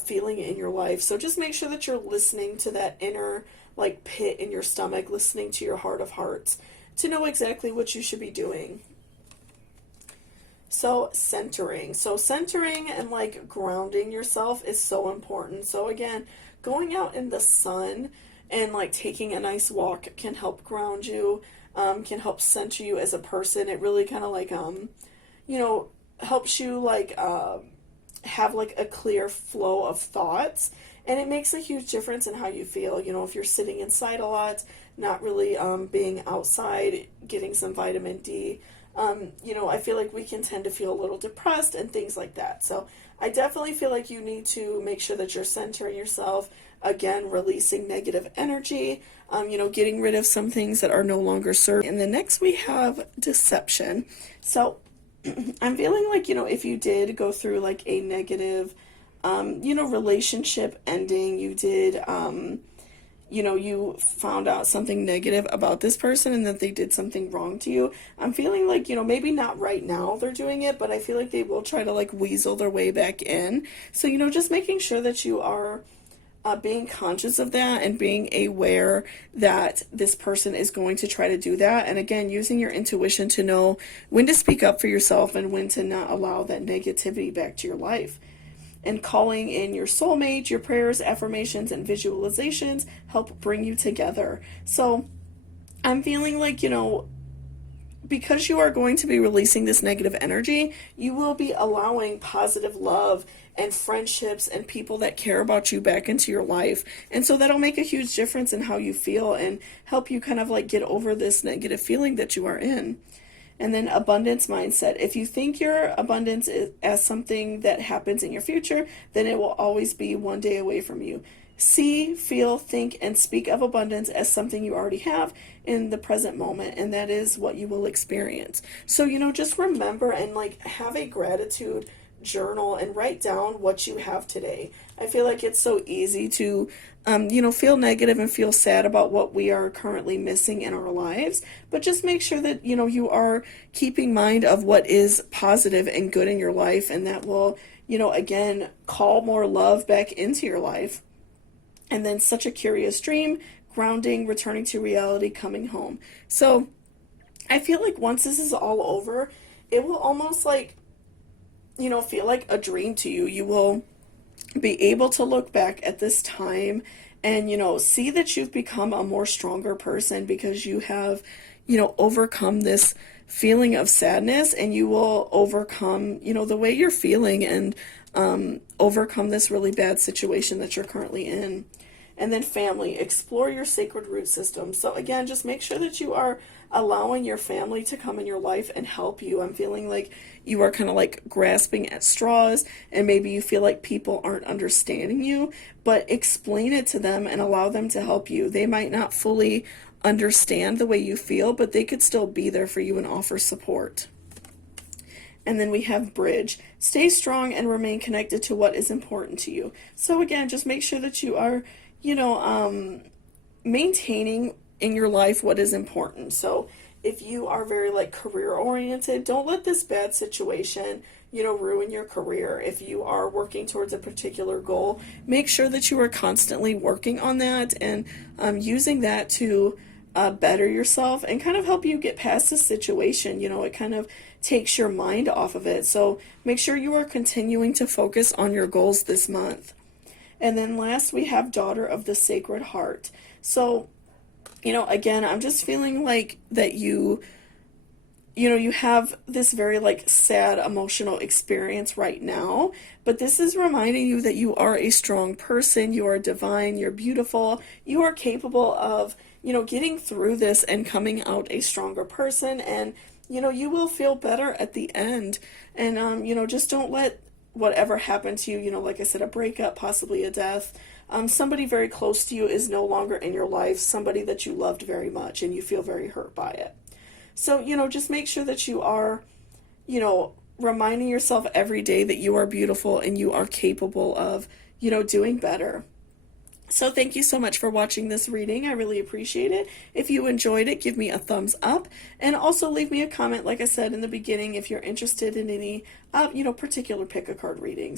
feeling in your life. So just make sure that you're listening to that inner like pit in your stomach, listening to your heart of hearts to know exactly what you should be doing. So centering. So centering and like grounding yourself is so important. So again, going out in the sun and like taking a nice walk can help ground you, can help center you as a person. It really kind of like, you know, helps you like have like a clear flow of thoughts, and it makes a huge difference in how you feel. You know, if you're sitting inside a lot, not really being outside, getting some vitamin D, you know, I feel like we can tend to feel a little depressed and things like that. So I definitely feel like you need to make sure that you're centering yourself, again, releasing negative energy, you know, getting rid of some things that are no longer serving. And then next we have deception. So I'm feeling like, you know, if you did go through like a negative, you know, relationship ending, you did, you know, you found out something negative about this person and that they did something wrong to you. I'm feeling like, you know, maybe not right now they're doing it, but I feel like they will try to like weasel their way back in. So, you know, just making sure that you are, being conscious of that and being aware that this person is going to try to do that. And again, using your intuition to know when to speak up for yourself and when to not allow that negativity back to your life. And calling in your soulmate, your prayers, affirmations, and visualizations help bring you together. So I'm feeling like, because you are going to be releasing this negative energy, you will be allowing positive love and friendships and people that care about you back into your life. And so that'll make a huge difference in how you feel and help you kind of like get over this negative feeling that you are in. And then abundance mindset. If you think your abundance is as something that happens in your future, then it will always be one day away from you. See, feel, think, and speak of abundance as something you already have in the present moment, and that is what you will experience. So, just remember and like have a gratitude journal and write down what you have today. I feel like it's so easy to feel negative and feel sad about what we are currently missing in our lives, but just make sure that you are keeping mind of what is positive and good in your life, and that will again call more love back into your life. And then such a curious dream, grounding, returning to reality, coming home. So I feel like once this is all over, it will almost like feel like a dream to you. You will be able to look back at this time and see that you've become a more stronger person because you have overcome this feeling of sadness, and you will overcome the way you're feeling and overcome this really bad situation that you're currently in. And then family, explore your sacred root system. So again, just make sure that you are allowing your family to come in your life and help you. I'm feeling like you are kind of like grasping at straws, and maybe you feel like people aren't understanding you, but explain it to them and allow them to help you. They might not fully understand the way you feel, but they could still be there for you and offer support. And then we have bridge. Stay strong and remain connected to what is important to you. So again, just make sure that you are maintaining in your life what is important. So if you are very like career oriented, don't let this bad situation ruin your career. If you are working towards a particular goal, make sure that you are constantly working on that and using that to better yourself and kind of help you get past the situation. It kind of takes your mind off of it. So make sure you are continuing to focus on your goals this month. And then last, we have Daughter of the Sacred Heart. So, again, I'm just feeling like that you have this very like sad emotional experience right now, but this is reminding you that you are a strong person, you are divine, you're beautiful, you are capable of, getting through this and coming out a stronger person, and, you will feel better at the end. And, just don't let whatever happened to you, like I said, a breakup, possibly a death, somebody very close to you is no longer in your life, somebody that you loved very much, and you feel very hurt by it. So, just make sure that you are, reminding yourself every day that you are beautiful and you are capable of, doing better. So thank you so much for watching this reading. I really appreciate it. If you enjoyed it, give me a thumbs up, and also leave me a comment, like I said in the beginning, if you're interested in any, particular pick a card readings.